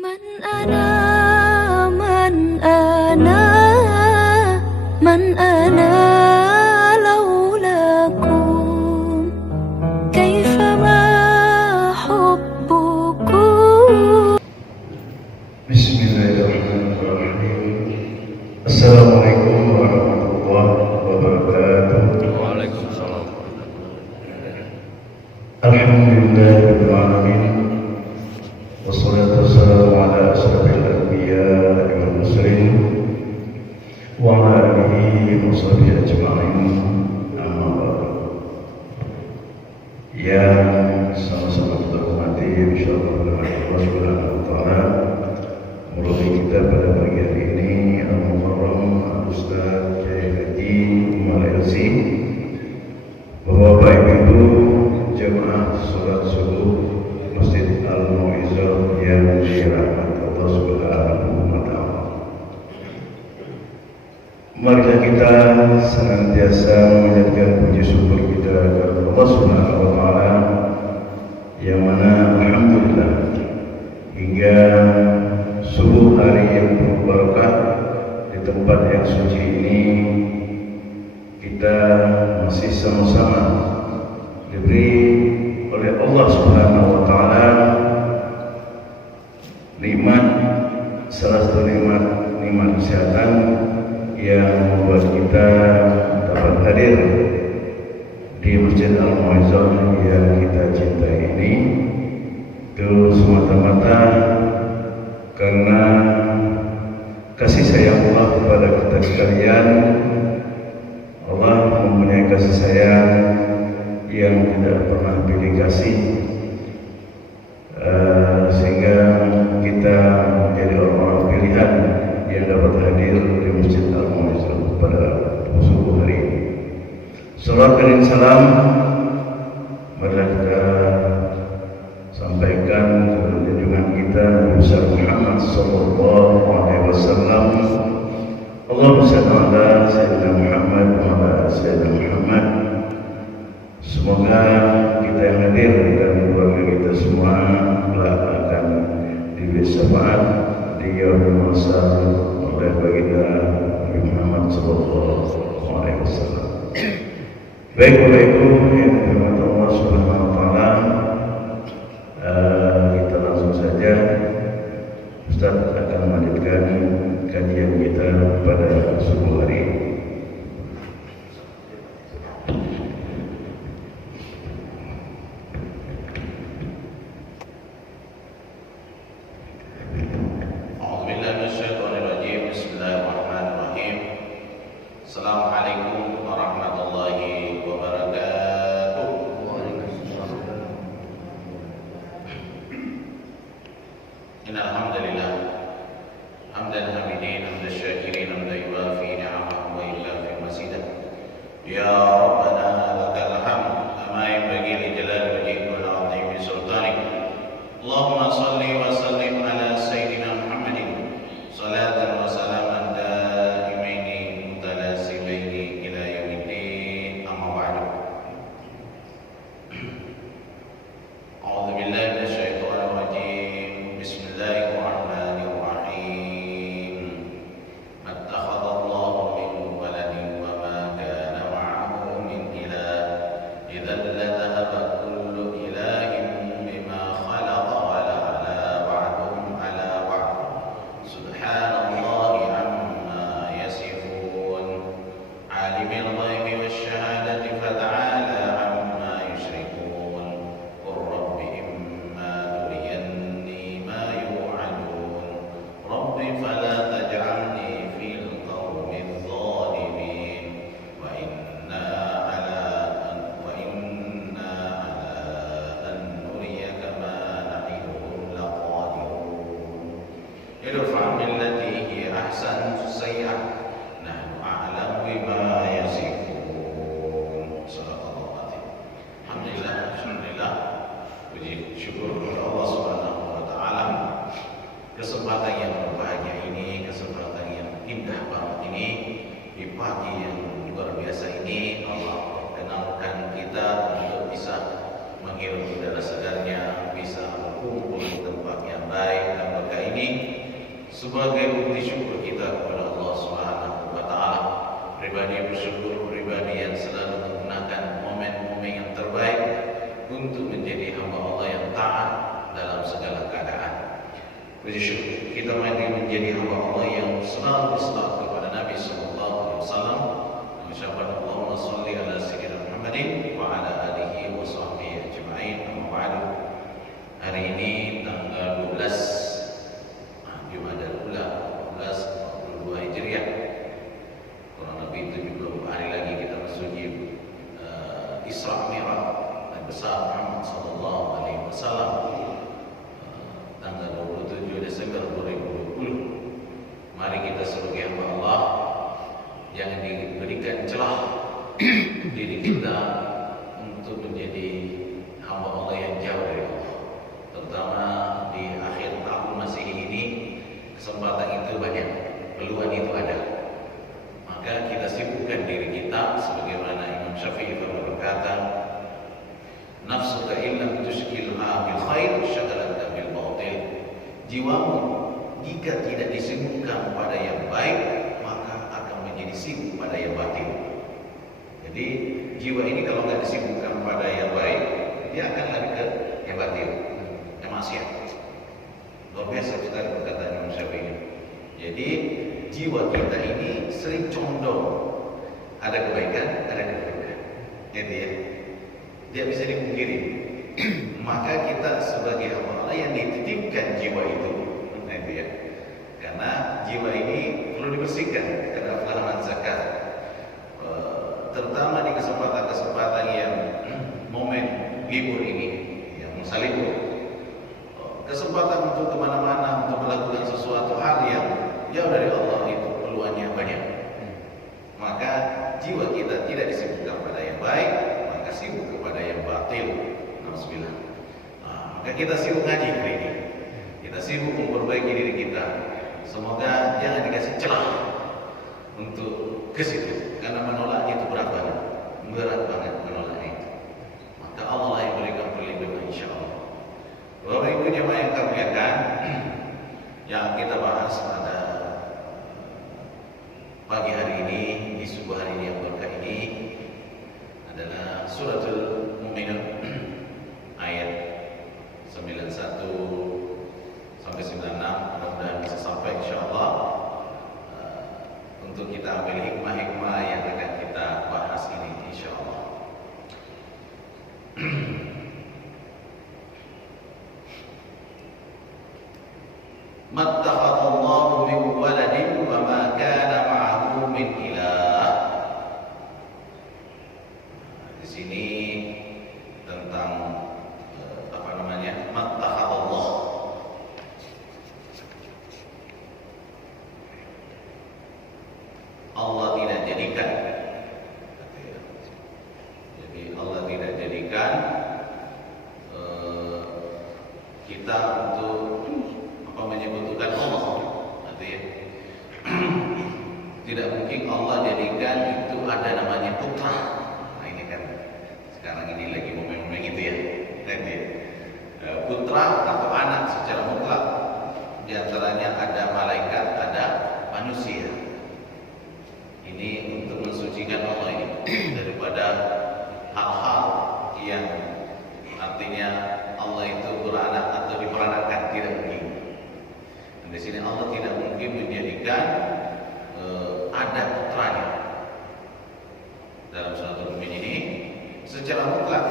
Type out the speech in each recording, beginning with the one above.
من أنا من أنا من أنا لولاكم كيفما حبكم. بسم الله الرحمن الرحيم. Assalamualaikum warahmatullahi wabarakatuh. Waalaikumsalam. Alhamdulillahirabbil alamin. Wassalatu wassalamu ala asyrafil anbiya'i wal mursalin wa ala alihi wa sahbihi ajma'in. Amma ba'du. Yang sama-sama kita hormati insyaallah dengan Allah Subhanahu wa taala. Mulai kita pada pagi hari ini Al-Muharram Al-Ustaz Kiai Haji Umar Elsi, Bapak Ibu jemaah salat subuh Masjid Al-Mau'izah yang dirahmati Allah Subhanahu wa taala. Marilah kita senantiasa menyatakan puji syukur kita kepada Allah Subhanahu wa taala yang mana alhamdulillah hingga subuh hari yang penuh barakah di tempat yang suci ini kita masih sama-sama diberi oleh Allah Subhanahu wa taala nikmat, salah satu nikmat kesehatan yang membuat kita dapat hadir di Masjid Al-Mau'izah yang kita cintai ini. Itu semata-mata karena kasih sayang Allah kepada kita sekalian. Allah mempunyai kasih sayang yang tidak pernah pilih kasih, sehingga kita menjadi orang-orang pilihan yang dapat hadir di Masjid Al-Mau'izah pada subuh hari ini. Salawat dan salam marilah kita sampaikan kepada junjungan kita Nabi besar Muhammad sallallahu alaihi wasallam. Allahumma shalli ala sayyidina Muhammad wa ala sayyidina Muhammad. Semoga kita yang hadir dan keluarga kita semua akan diberi syafaat di yaumul mahsyar oleh baginda Nabi Muhammad sallallahu alaihi wasallam. Baik Bapak Ibu yang dirahmati Allah Subhanahu wa taala, kita langsung saja Ustaz akan melanjutkan kajian kita pada subuh hari ini. Assalamualaikum warahmatullahi wabarakatuh. Innal hamdalillah hamdan hamidin hamdan syakirin hamdan yuwafi ni'amahu wa yukafi mazidah. Ya Rabbana lakal hamd kama yanbaghi li jalali wajhika wa 'azimi sultanik. Allahumma shalli wa sallim ala sayyidina Muhammadin salatan wa salaman daimaini mutalasimaini ila yaumiddin. Amma ba'du. A'udzu billahi minasyaitonir rajim. Bismillahirrahmanirrahim. Mattakhadallahu min waladin wa ma kana ma'ahu min ilah. Idzan ladhahaba kullu ilahin bima khalaqa wa la ala ba'duhum ala ba'd. Subhanallahi amma yasifun. Alimul ghaibi wasyahadati fata'ala amma yusyrikun. Qur rabbi imma turiyanni ma yu'adun. Rabbi fala taj'alni fil qawmiz zalimin. Wa inna ala an nuriyaka ma na'iduhum laqadirun. Idfa' billati hiya ahsanu sayyi'ah nahnu a'lamu bima yasifun. Shadaqallahu adzim. Alhamdulillah, puji syukur kepada Allah Subhanahu wa taala. Kesempatan yang berbahagia ini, kesempatan yang indah banget ini, di pagi yang luar biasa ini, Allah perkenalkan kita untuk bisa menghirup udara segarnya, bisa berkumpul di tempat yang baik dan berkah ini. sebagai bukti syukur kita kepada Allah Subhanahu wa taala. Pribadi bersyukur, pribadi yang selalu menggunakan momen-momen yang terbaik untuk menjadi hamba Allah yang taat dalam segala keadaan. Bersyukur kita menjadi hamba Allah yang selalu berselawat kepada Nabi sallallahu alaihi wasallam. Mengucapkan Allahumma shalli ala sayyidina Muhammadin wa ala alihi wa sahbihi ajma'in. Amma ba'du. Hari ini tanggal 12 Jumadal Ula 1442 Hijriah. Kurang lebih 70 hari lagi kita masuki Isra Mi'raj Nabi besar Muhammad sallallahu alaihi wasallam. Tanggal 27 Desember 2020. Mari kita sebagai hamba Allah yang diberikan celah diri kita untuk menjadi hamba Allah yang jauh dari Allah, terutama di akhir tahun Masehi ini. Kesempatan itu banyak, peluang itu ada. Maka kita sibukkan diri kita sebagaimana Imam Syafi'i berkata, nafsuka illam tushghilha bil khair syaghalat bil batil. Jiwamu jika tidak disibukkan pada yang baik, maka akan menjadi sibuk pada yang batil. Jadi jiwa ini kalau tidak disibukkan pada yang baik, dia akan lari ke yang batil, yang maksiat. Luar biasa sekali perkataan Imam Syafi'i. Jadi jiwa kita ini sering condong ada kebaikan, ada keburukan. Gitu ya. Dia bisa dipungkiri. Maka kita sebagai hamba Allah yang dititipkan jiwa itu, gitu ya. Karena jiwa ini perlu dibersihkan karena aflahan zakat. Terutama di kesempatan-kesempatan yang momen libur ini, yang masa libur. Kesempatan untuk kemana-mana, untuk melakukan sesuatu hal yang jauh dari Allah itu peluangnya banyak. Maka jiwa kita tidak disibukkan pada yang baik, maka sibuk kepada yang batil. Alhamdulillah. Maka kita sibuk ngaji hari ini. Kita sibuk memperbaiki diri kita. Semoga jangan dikasih celah untuk ke situ, karena menolaknya itu berat banget menolaknya itu. Maka Allah yang berikan perlindungan insyaallah. Bapak Ibu jemaah yang kami muliakan, yang kita bahas pada pagi hari ini, di subuh hari ini yang berkah ini adalah Suratul Mu'minun ayat 91 sampai 96. Mudah-mudahan bisa sampai insyaallah untuk kita ambil hikmah-hikmah yang akan kita bahas ini insyaallah. Mattakhadallahu min waladin wa ma kana ma'ahu min ilah. Di sini tentang mattakhadallah. Allah tidak jadikan. Jadi Allah tidak jadikan kita untuk menyebutkan Allah, artinya tidak mungkin Allah jadikan itu ada namanya putra. Nah ini kan sekarang ini lagi momen-momen gitu ya, putra atau anak secara mutlak. Di antaranya ada malaikat, ada manusia. Ini untuk mensucikan Allah ini daripada hal-hal yang artinya Allah itu beranak atau diperanakkan, tidak mungkin. Di sini Allah tidak mungkin menjadikan ada putranya. Dalam suratul Mu'min ini secara mutlak,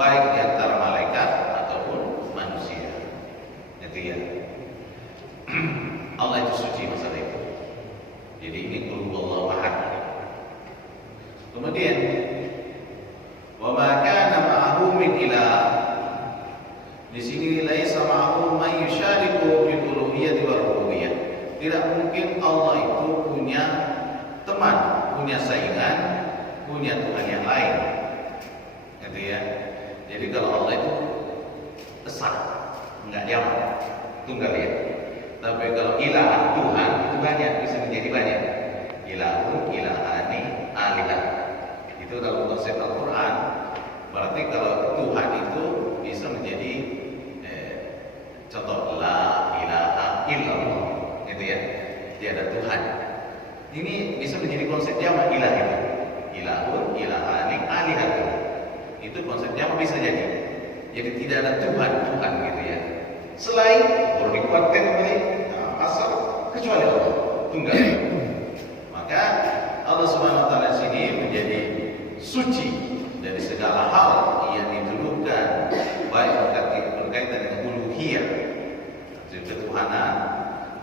baik di antara malaikat ataupun manusia. Itu ya. Allah itu suci masalah itu. Jadi ini qul huwallahu ahad. Kemudian wa ma kana ma'ahu min ilah. Di sini laisa ma'ahu man yusyariku bil uluhiyyati wa rububiyyah. Tidak mungkin Allah itu punya teman, punya saingan, punya Tuhan yang lain. Gitu ya. Jadi kalau Allah itu esa, enggak jauh, tunggal ya. Tapi kalau ilah, Tuhan itu banyak, bisa menjadi banyak. Ilahun, ilahani, alilah. Itu dalam konsep Al-Quran. Berarti kalau Tuhan itu bisa menjadi contoh la ilaha illallah. gitu ya. Tiada Tuhan. Ini bisa menjadi konsep jamak ilah itu. Ilahun, ilahani, alihatun. Itu konsep jamak bisa jadi. Jadi tidak ada Tuhan gitu ya. Selain baru dikuatkan oleh asal kecuali Allah tunggal. Maka Allah Subhanahu wa taala sini menjadi suci dari segala hal yang dituduhkan baik berkaitan dengan uluhiyah, ketuhanan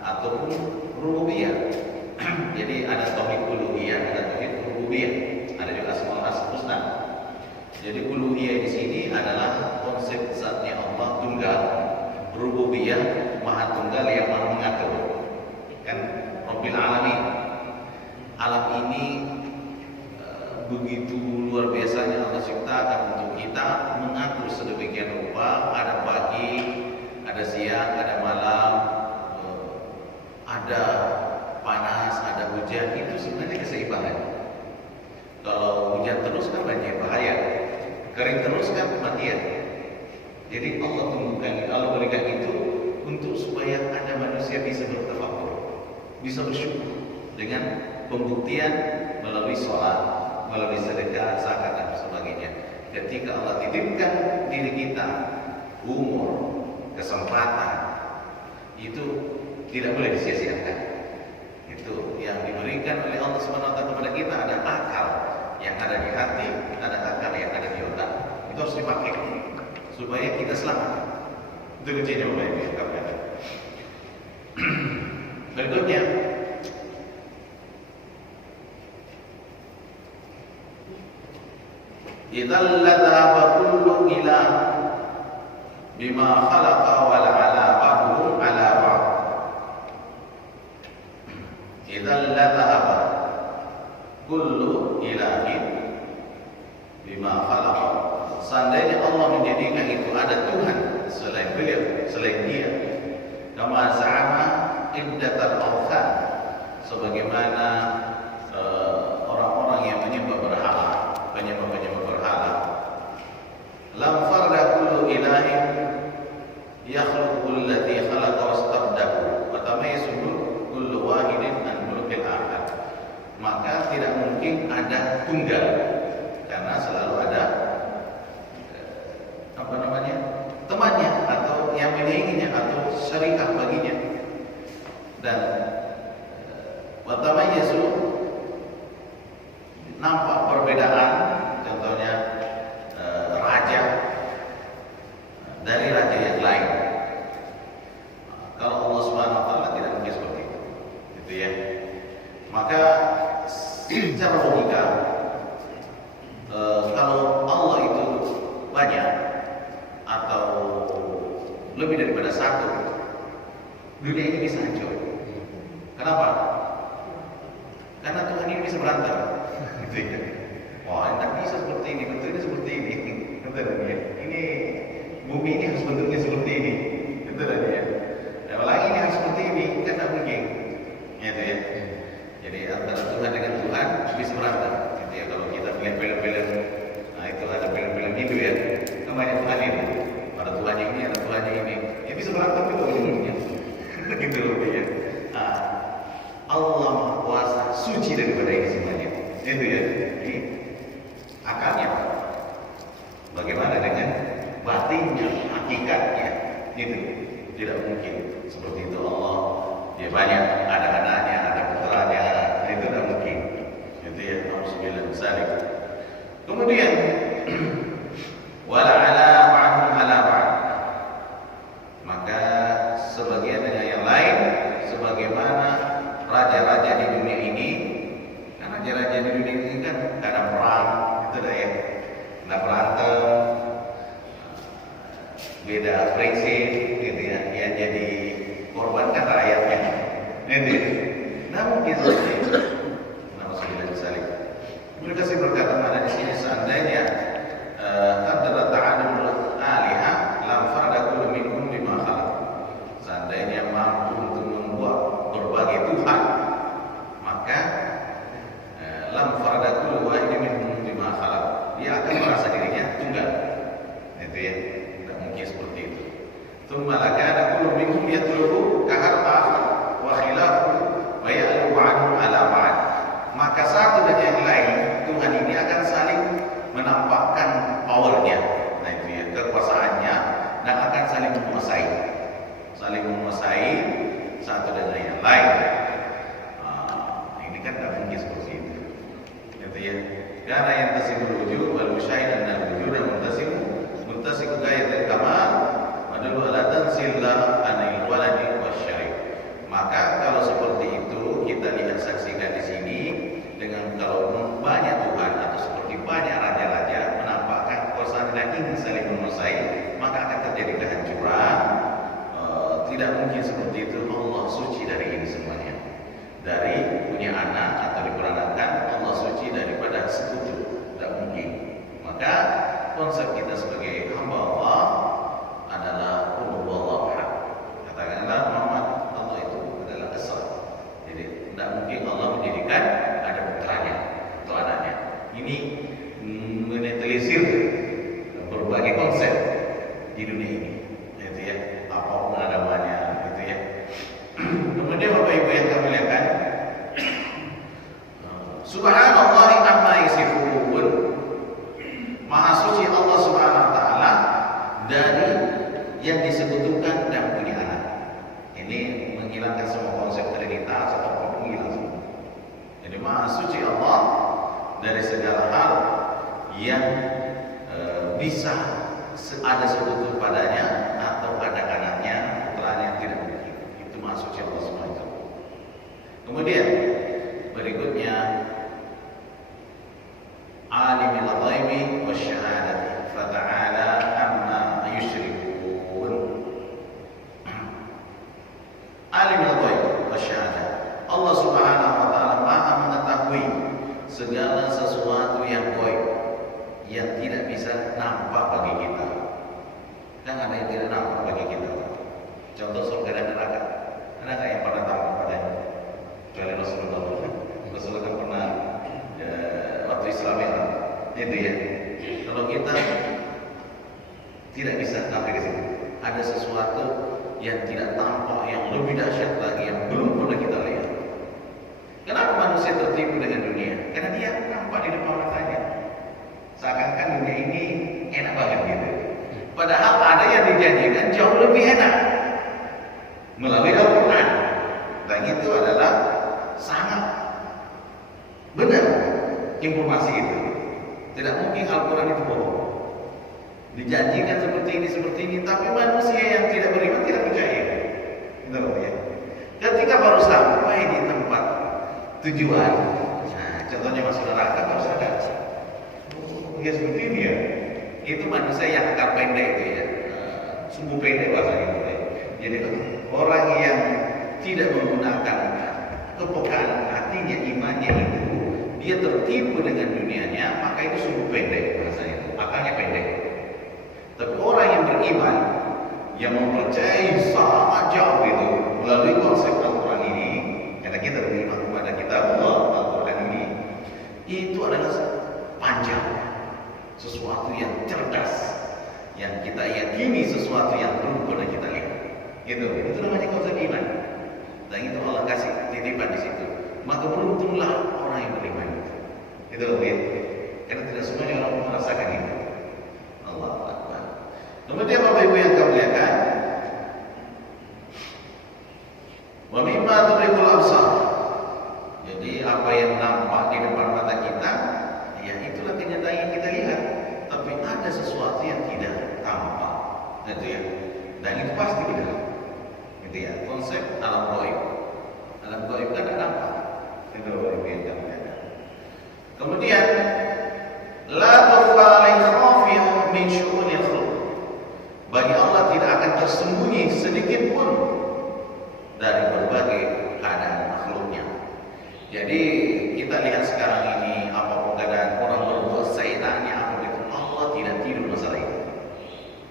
ataupun rububiyah. Jadi ada tauhid uluhiyah, ada tauhid rububiyah, ada juga asmaul husna. Jadi uluhiyah di sini adalah konsep zatnya Allah tunggal, rububiyah maha tunggal yang maha mengatur. Kan Rabbil Alamin. Alam ini begitu luar biasanya Allah ciptakan untuk kita mengatur sedemikian rupa. Ada pagi, ada siang, ada malam, ada panas, ada hujan. Itu sebenarnya keseimbangan. Kalau hujan terus kan banyak bahaya, kering terus kan kematian. Jadi Allah berikan itu untuk supaya ada manusia bisa bertafakur, bisa bersyukur dengan pembuktian melalui sholat, melalui sedekah, zakat dan sebagainya. Ketika Allah titipkan diri kita umur, kesempatan, itu tidak boleh disia-siakan. Itu yang diberikan oleh Allah Subhanahu wa taala kepada kita. Ada akal yang ada di hati, ada akal yang ada di otak. Itu harus dipakai supaya kita selamat. Itu kuncinya Bapak Ibu sekalian. Berikutnya, idzal ladhaba kullu ilah bima khalaqa wal ala ba'dhum ala ba'd. Idzal ladhaba kullu ilahin bima khalaqa. Seandainya Allah menjadikan itu ada Tuhan selain beliau, selain dia, kama za'ama ibdatal awthan, sebagaimana orang-orang yang menyembah berhala, penyembah berhala. Lam farda kullu ilahin yakhluqul ladzi khalaqa wastabdahu wa tamayyazu kullu wahidin an mulkil akhar. Maka tidak mungkin ada tunggal, karena selalu ada temannya atau yang menyainginya atau syarikah baginya. Dan watamayyazu, nampak perbedaan, contohnya raja dari raja yang lain. Kalau Allah Subhanahu wa taala tidak mungkin seperti itu. Gitu ya. Maka secara logika, kalau Allah itu banyak atau lebih daripada satu, dunia ini bisa hancur. Kenapa? Karena Tuhan ini bisa berantem. Gitu ya. Wah, tidak bisa seperti ini, bentuknya seperti ini. Betul ya. Ini bumi ini harus bentuknya seperti ini. Betul ya. Dan lagi ini harus seperti ini, kan tidak mungkin. Gitu ya. Jadi antara Tuhan dengan Tuhan bisa berantem. Gitu ya. Kalau kita lihat film-film, nah itu ada film-film itu ya. Namanya Tuhan ini. Ada Tuhan yang ini, ada Tuhan yang ini. Ya bisa berantem itu ujungnya. Gitu loh ya. Nah, Allah Maha Kuasa, suci daripada ini semuanya. Itu ya. Ini akarnya. Bagaimana dengan batinnya, hakikatnya? Itu tidak mungkin seperti itu. Allah dia banyak, ada anaknya, ada putranya. Itu tidak mungkin. Itu ya. Alhamdulillah misalnya. Kemudian wala ala ba'dhum ala ba'd. Maka sebagian dengan yang lain, sebagaimana raja-raja di dunia ini. Karena raja-raja di dunia ini kan tidak ada perang, itu dah ya, tidak berantem, beda prinsip, gitu ya. Yang jadi korban kan rakyatnya, gitu. Nah mungkin seperti itu. Alhamdulillah misalnya. Mereka sih berkata mana di sini seandainya qadara ta'adul alihah lam farada kullu minhum bima khalaq. Seandainya mampu untuk membuat berbagai Tuhan, maka lam farada kullu wahidin minhum bima khalaq. Dia akan merasa dirinya tunggal. Itu ya. Tidak mungkin seperti itu. Tsumma lakana kullu minhum yatlubu kahar akhar wa khilaf menguasai satu dengan yang lain. Ini kan tidak mungkin seperti itu. Gitu ya. Karena yang tasimul wujud wal musyahidan dan wujud dan muntasiku gaya kamal madallu ala tanzillah anil waladi wasyarik. Maka kalau seperti itu kita lihat saksikan di sini dengan kalau banyak Tuhan atau seperti banyak raja-raja menampakkan kekuasaan dan ingin saling menguasai, maka akan terjadi kehancuran. Tidak mungkin seperti itu. Allah suci dari ini semuanya. Dari punya anak atau diperanakan, Allah suci daripada sekutu. Tidak mungkin. Maka konsep kita sebagai hamba Allah adalah uluhullah. Katakanlah Muhammad, Allah itu adalah esa. Jadi tidak mungkin Allah menjadikan ada putranya atau anaknya. Ini menetralisir berbagai konsep di dunia ini. Gitu ya. Apapun adamannya, gitu ya. Kemudian Bapak Ibu yang kami muliakan, Subhanallah amma yasifun. Maha suci Allah Subhanahu wa taala dari yang disebutkan dan punya anak. Ini menghilangkan semua konsep trinitas atau penghilang semua. Jadi maha suci Allah dari segala hal yang bisa ada sekutu padanya atau ada anaknya, putranya, tidak mungkin. Itu maha suci Allah semua itu. Kemudian berikutnya alimul ghaibi wasyahadati fata'ala amma yusyrikun. Alimul ghaib wasyahadah. Allah Subhanahu wa taala Maha mengetahui segala sesuatu yang gaib, yang tidak bisa nampak bagi kita. Kan ada yang tidak nampak bagi kita. Contoh surga dan neraka. Ada yang pernah tampak padanya? Kecuali Rasulullah. Rasulullah kan pernah waktu Islam itu ya. Kalau kita tidak bisa sampai ke situ. Ada sesuatu yang tidak tampak, yang lebih dahsyat lagi, yang belum pernah kita lihat. Kenapa manusia tertipu dengan dunia? Karena dia nampak di depan matanya. Seakan-akan dunia ini enak banget gitu. Padahal ada yang dijanjikan jauh lebih enak melalui Al-Quran. Dan itu adalah sangat benar informasi itu. Tidak mungkin Al-Quran itu bohong. Dijanjikan seperti ini, tapi manusia yang tidak beriman tidak percaya. Betul ya? Ketika baru sampai di tempat tujuan, nah, contohnya masuk neraka baru sadar. Ya seperti ini ya. Itu manusia yang akal pendek itu ya, sumbu pendek bahasanya itu ya. Jadi orang yang tidak menggunakan kepekaan hatinya, imannya itu, dia tertipu dengan dunianya, maka itu sumbu pendek bahasanya itu, akalnya pendek. Tapi orang yang beriman, yang mempercayai sangat jauh itu melalui konsep Al-Quran ini, karena kita beriman kepada kitab Allah, Al-Quran ini, itu adalah panjang, sesuatu yang cerdas, yang kita yakini sesuatu yang belum pernah kita lihat. Itu namanya konsep iman. Dan itu Allah kasih titipan di situ. Maka beruntunglah orang yang beriman itu. Itu loh ya. Karena tidak semuanya orang merasakan itu. Allah Akbar. Kemudian Bapak Ibu yang kami muliakan, wa mimma tudrikul absar. Jadi apa yang nampak di depan mata kita, ya itulah kenyataan yang kita lihat. Tapi ada sesuatu yang tidak tampak. Itu ya. Dan itu pasti benar. Gitu ya. Konsep alam gaib. Alam gaib kan ada nampak. Itu Bapak Ibu yang kami muliakan. Kemudian la tukhfa alaihi khafiyah min syu'unil khalq. Bagi Allah tidak akan tersembunyi sedikit pun dari berbagai keadaan makhluknya. Jadi kita lihat sekarang ini apapun keadaan orang berbuat seenaknya apa itu, Allah tidak tidur masalah itu.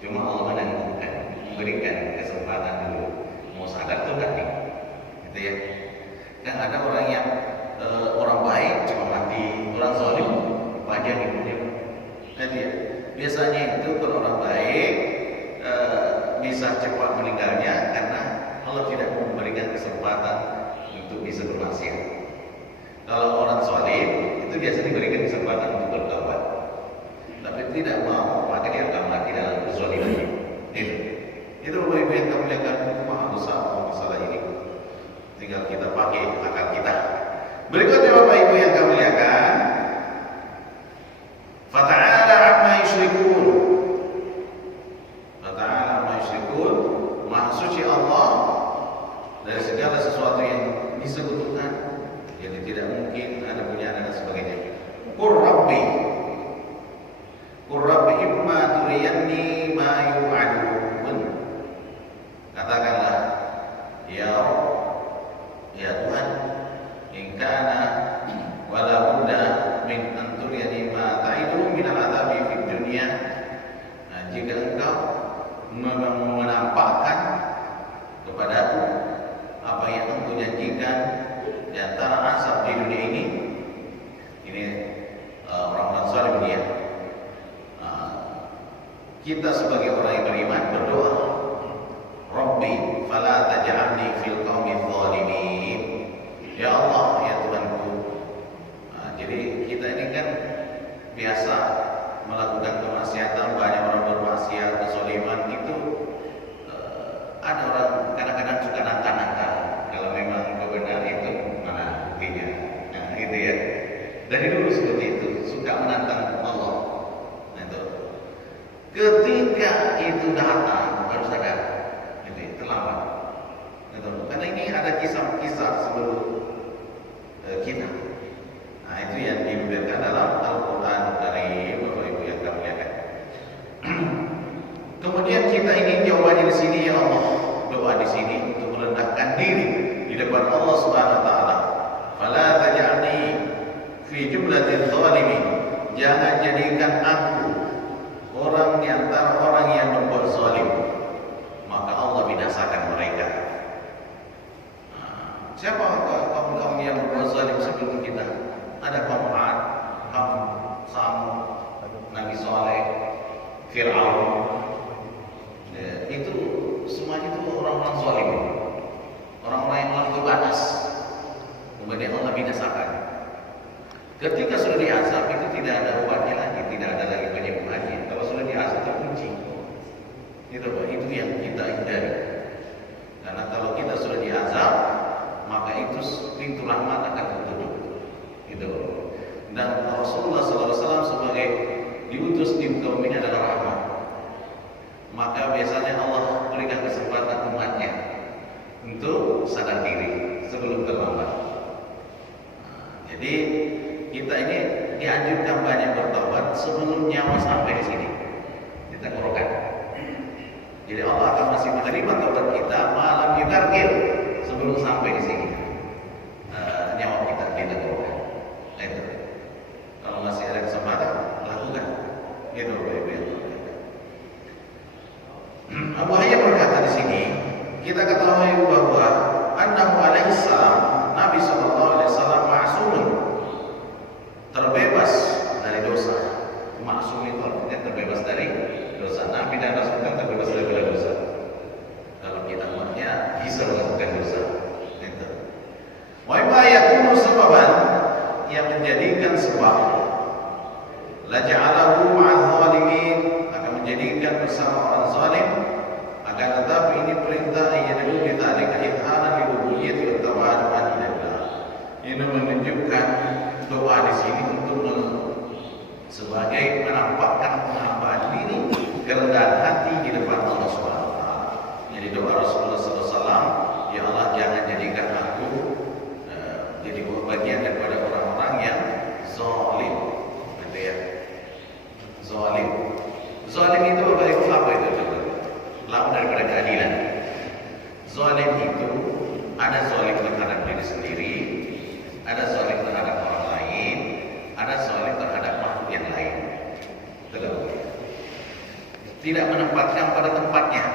Cuma Allah menanggungkan, memberikan kesempatan dulu. Mau sadar tuh enggak nih? Gitu ya. Dan ada orang yang orang baik cuma mati, orang zalim panjang hidupnya. Nanti ya. Biasanya itu kalau orang baik bisa cepat meninggalnya karena Allah tidak memberikan kesempatan untuk bisa bermaksiat. Kalau orang zalim itu biasanya diberikan kesempatan untuk bertaubat, tapi tidak mau, maka dia akan mati dalam kezalimannya. Itu Bapak Ibu yang kami muliakan, berusaha masalah ini. Tinggal kita pakai akal kita. Berikutnya Bapak Ibu yang kami muliakan, fata'ala amma yusyrikun. Fata'ala amma yusyrikun, Maha suci Allah dari segala sesuatu yang disekutukan, jadi tidak mungkin ada punya anak dan sebagainya. Qur Rabbi imma turiyanni ma yu'adun. Katakanlah, ya Rabb, ya Tuhan, in kana wala budda min an turiyani ma ta'idu min al-'adzabi fid dunya. Nah, jika engkau menampakkan kepadaku apa yang engkau janjikan di antara azab di dunia ini orang-orang zalim dia. Kita sebagai orang yang beriman berdoa, Rabbi fala taj'alni fil qaumi dzalimin. Ya Allah, ya Tuhanku. Jadi kita ini kan biasa melakukan kemaksiatan, banyak orang bermaksiat, kezaliman itu. Ada orang kadang-kadang suka nantang-nantang. Kalau memang kebenaran itu mana buktinya? Nah, gitu ya. Dari dulu seperti itu, suka menantang Allah. Nah, itu. Ketika itu datang, harus sadar, itu terlambat. Gitu. Karena ini ada kisah-kisah sebelum kita. Nah, itu yang diberikan dalam Al-Quran dari Bapak Ibu yang kami muliakan. Kemudian kita ingin jawabannya di sini, ya Allah, doa di sini untuk merendahkan diri di depan Allah Subhanahu wa taala. Fala taj'alni fi jumlatil zalimin. Jangan jadikan aku orang di antara orang yang berbuat zalim, maka Allah binasakan mereka. Siapa kaum yang berbuat zalim sebelum kita? Ada kaum 'Ad, kaum Samud, Nabi Saleh, Fir'aun. Itu semuanya itu orang-orang zalim, orang-orang yang melampaui batas. Kemudian Allah binasakan. Ketika sudah diazab itu tidak ada obatnya lagi, tidak ada lagi penyembuhannya. Kalau sudah diazab terkunci. Itu yang kita hindari. Karena kalau kita sudah diazab, maka itu pintu rahmat akan tertutup. Itu. Dan Rasulullah SAW sebagai diutus di muka bumi adalah rahmat. Maka biasanya Allah berikan kesempatan umatnya untuk sadar diri sebelum terlambat. Jadi kita ini dianjurkan banyak bertobat sebelum nyawa sampai di sini. Kita korokan. Jadi Allah akan masih menerima taubat kita malam ditarkir sebelum sampai di sini. Nyawa kita korokan. Itu. Kalau masih ada kesempatan, lakukan. Itu Bapak-Ibu. Abu Hayyam berkata di sini, kita ketahui bahwa annahu alaihi salam, Nabi sallallahu alaihi wasallam ma'sumun, terbebas dari dosa. Maksum itu artinya terbebas dari dosa. Nabi dan Rasul kan terbebas dari dosa. Kalau kita umatnya bisa melakukan dosa. Itu. Wa imma yakunu sababan, yang menjadikan sebab la ja'alahu ma'adh zalimin, akan menjadikan bersama orang zalim. Akan tetapi ini perintah yang dulu bidzalika idharan li rububiyyati wa tawadu'an ilallah. Ini menunjukkan doa di sini untuk sebagai menampakkan pengambahan diri, kerendahan hati di depan Allah Subhanahu wa taala. Jadi doa Rasulullah SAW, ya Allah jangan jadikan aku jadi bagian daripada orang-orang yang zalim. Gitu ya. Zalim. Zalim itu apa itu? Lawan daripada keadilan. Zalim itu ada zalim terhadap diri sendiri, ada zalim terhadap orang lain, ada zalim terhadap makhluk yang lain. Tidak menempatkan pada tempatnya.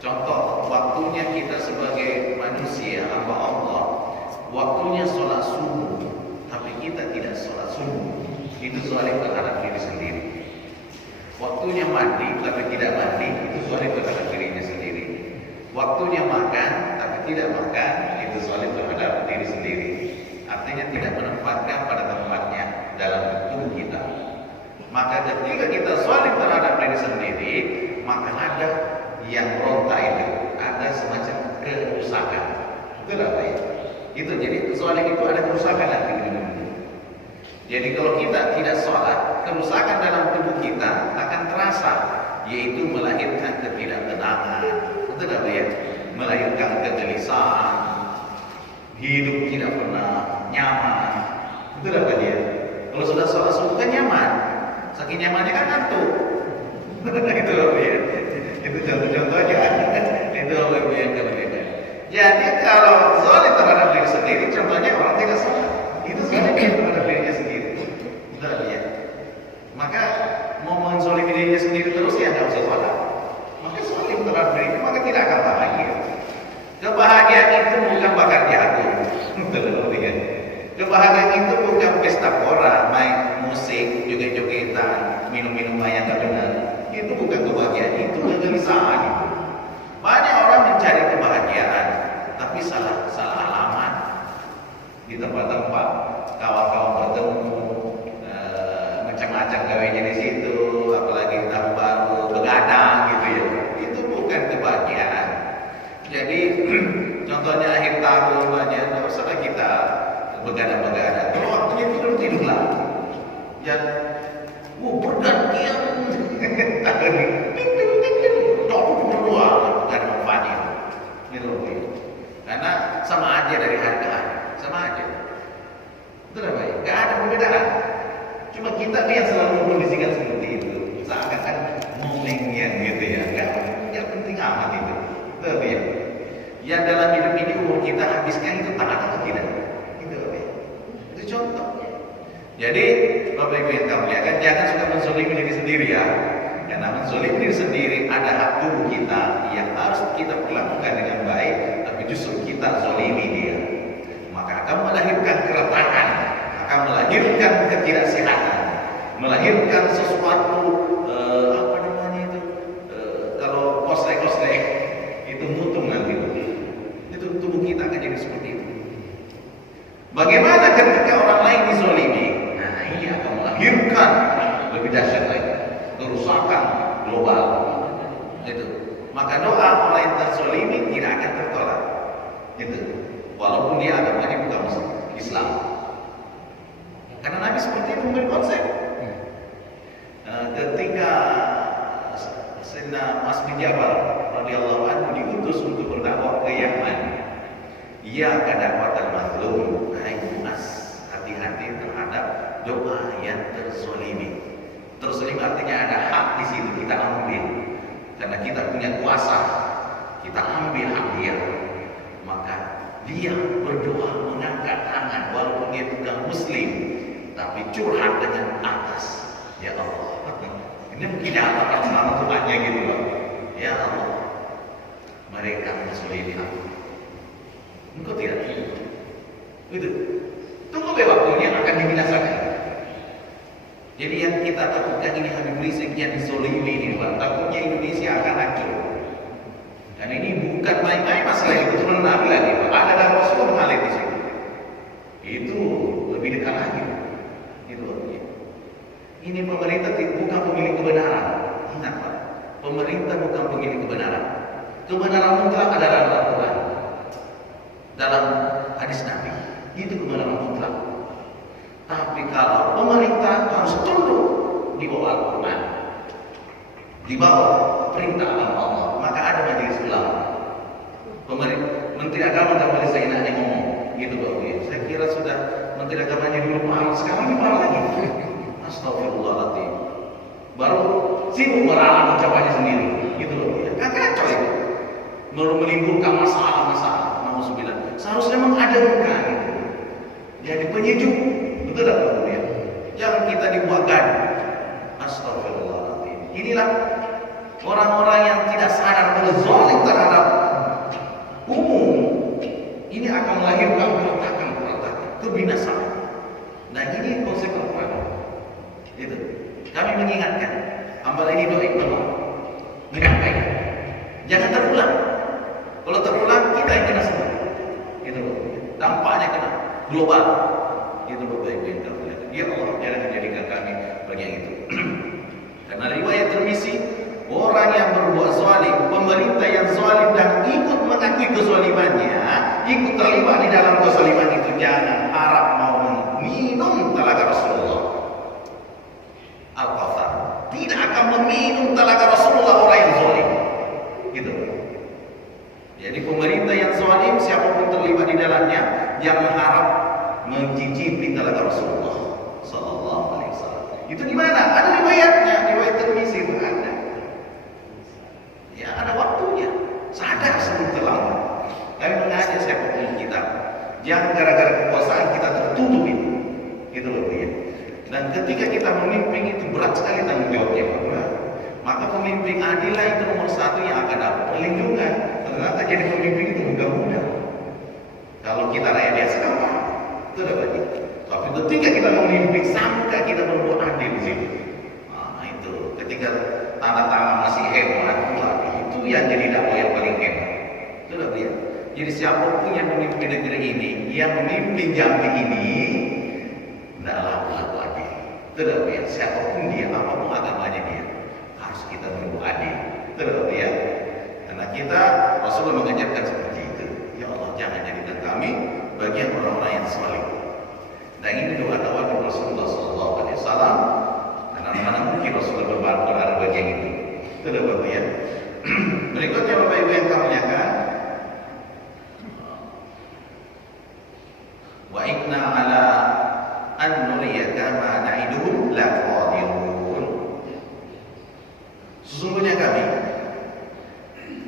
Contoh, waktunya kita sebagai manusia, hamba Allah, waktunya sholat subuh, tapi kita tidak sholat subuh. Itu zalim terhadap diri sendiri. Waktunya mandi tapi tidak mandi, itu zalim terhadap dirinya sendiri. Waktunya makan tapi tidak makan, itu zalim terhadap diri sendiri. Artinya tidak menempatkan pada tempatnya dalam tubuh kita. Maka ketika kita zalim terhadap diri sendiri, maka ada yang ronta itu, ada semacam kerusakan. Betul apa ya? Itu jadi zalim itu ada kerusakan nanti di dunia. Jadi kalau kita tidak sholat, kerusakan dalam tubuh kita akan terasa, yaitu melahirkan ketidaktenangan. Betul apa ya? Melahirkan kegelisahan, hidup tidak pernah nyaman. Betul apa dia? Kalau sudah sholat subuh kan nyaman, saking nyamannya kan ngantuk. Itu apa ya? Itu contoh-contoh aja. Itu apa yang berbeda. Jadi kalau zalim terhadap diri sendiri, contohnya orang tidak sholat, itu zalim terhadap dirinya sendiri. Betul apa ya? Maka mau menzalimi dirinya sendiri terus ya nggak usah sholat. Maka zalim terhadap dirinya maka tidak akan bahagia. Kebahagiaan itu bukan bakar jagung. Betul apa ya? Kebahagiaan itu bukan pesta pora, main musik, joget-jogetan, minum-minuman yang tak benar. Itu bukan kebahagiaan, itu kegelisahan. Banyak orang mencari kebahagiaan, tapi salah alamat. Di tempat-tempat kawan-kawan bertemu, macam-macam gawainya di situ, apalagi tahun baru begadang gitu ya. Itu bukan kebahagiaan. Jadi contohnya akhir tahun banyak, tidak usah kita begadang-begadang. Kalau waktunya tidurlah. Ya, bergantian. Tahun berdua bukan manfaatnya. Gitu loh. Karena sama aja dari hari ke hari, sama aja. Betul apa ya? Gak ada perbedaan. Cuma kita yang selalu mengkondisikan seperti itu. Seakan-akan momennya gitu ya. Gak penting amat itu. Betul ya? Yang dalam hidup ini umur kita habiskan itu taat atau tidak? Itu apa ya? Itu contoh. Jadi Bapak Ibu yang kami lihat, jangan suka menzalimi diri sendiri ya. Karena menzalimi diri sendiri ada hak tubuh kita yang harus kita perlakukan dengan baik, tapi justru kita zalimi dia. Maka akan melahirkan keretakan, akan melahirkan ketidaksehatan, melahirkan sesuatu apa namanya itu kalau kostek itu mutung nanti. Itu tubuh kita akan jadi seperti itu. Bagaimana ketika orang lain dizalimi? Nah, ini akan melahirkan lebih dahsyat lagi, kerusakan global. Itu. Maka doa orang yang terzalimi tidak akan tertolak. Itu. Walaupun dia agamanya bukan Islam. Karena Nabi seperti itu memberi konsep. Ketika Sayyidina Mu'adz bin Jabal radhiyallahu anhu diutus untuk berdakwah ke Yaman, ia kadang-kadang mazlum. Hai Mu'adz, hati-hati terhadap doa yang terzalimi. Terzalimi artinya ada hak di situ kita ambil. Karena kita punya kuasa, kita ambil hak dia. Maka dia berdoa mengangkat tangan walaupun dia bukan muslim, tapi curhat dengan atas. Ya Allah, ini mungkin apa sama Tuhannya gitu loh. Ya Allah, mereka menzalimi aku. Engkau tidak ingin. Itu. Tunggu waktunya akan dibinasakan. Jadi yang kita takutkan ini Habib Rizik yang dizalimi di luar. Takutnya Indonesia akan hancur. Dan ini bukan main-main masalah itu turun Nabi lagi. Ada dan Rasul mengalir di situ. Itu lebih dekat lagi. Itu artinya. Ini pemerintah bukan pemilik kebenaran. Ingat Pak, pemerintah bukan pemilik kebenaran. Kebenaran mutlak adalah Al-Quran. Dalam hadis Nabi, itu kebenaran mutlak. Tapi kalau pemerintah harus tunduk di bawah Al-Quran, di bawah perintah Allah, maka ada majelis ulama. Menteri Agama tak boleh saya nanya ngomong, gitu Pak. Saya kira sudah Menteri Agamanya dulu parah, sekarang ini parah lagi. Astagfirullahaladzim. Baru sibuk meralat ucapannya sendiri, gitu loh. Kan kacau itu. Menimbulkan masalah-masalah. Nauzubillah. Seharusnya mengadakan gitu. Jadi penyejuk. Betul tak Pak? Jangan kita dibuatkan. Astagfirullahaladzim. Inilah orang-orang yang tidak sadar berzalim terhadap umum. Ini akan melahirkan keretakan, kebinasaan. Nah ini konsekuensi. Itu. Kami mengingatkan, amal ini doa Allah menyampaikan. Jangan terulang. Kalau terulang kita yang kena semua. Itu dampaknya kena global. Itu Bapak Ibu yang kami lihat. Ya Allah, jangan menjadikan kami bagian itu. Karena riwayat Tirmizi, orang yang berbuat zalim, pemerintah yang zalim zalim dan ikut mengakui kezalimannya, ikut terlibat di dalam kezaliman itu, jangan harap mau minum telaga Rasulullah Al-Kautsar. Tidak akan meminum telaga Rasulullah orang yang zalim. Gitu. Jadi pemerintah yang zalim, siapapun terlibat di dalamnya, jangan harap mencicipi telaga Rasulullah Sallallahu Alaihi Wasallam. Itu di mana? Ada riwayatnya, riwayat Tirmizi itu ada. Ya, ada waktunya. Sadar sebelum terlambat. Kami mengajak siapapun kita, jangan gara-gara kekuasaan kita tertutup itu. Gitu loh ya. Dan ketika kita memimpin itu berat sekali tanggung jawabnya, Bapak. Maka pemimpin adilah itu nomor satu yang akan dapat perlindungan. Ternyata jadi pemimpin itu bukan mudah. Kalau kita rakyat biasa gampang, itu dapat. Tapi ketika kita memimpin, sampai kita berbuat adil di situ. Nah itu, ketika tanda tangan masih hebat, itu yang jadi dakwah yang paling hebat. Itu dapat ya. Jadi siapapun yang memimpin negeri ini, yang memimpin Jambi ini, tidaklah berlaku adil. Itu dapat ya. Siapapun dia, apapun agamanya dia, harus kita berbuat adil. Itu dapat ya. Karena kita, Rasulullah mengajarkan seperti itu. Ya Allah, jangan jadikan kami bagian orang-orang yang saleh. Dan ini doa-doa Rasulullah Sallallahu Alaihi Wasallam. Karena mana mungkin Rasulullah berada bagian itu. Itu dah bagus ya. Berikutnya Bapak Ibu yang kami muliakan, wa inna ala an nuriyaka ma na'iduhum la qadirun. Sesungguhnya kami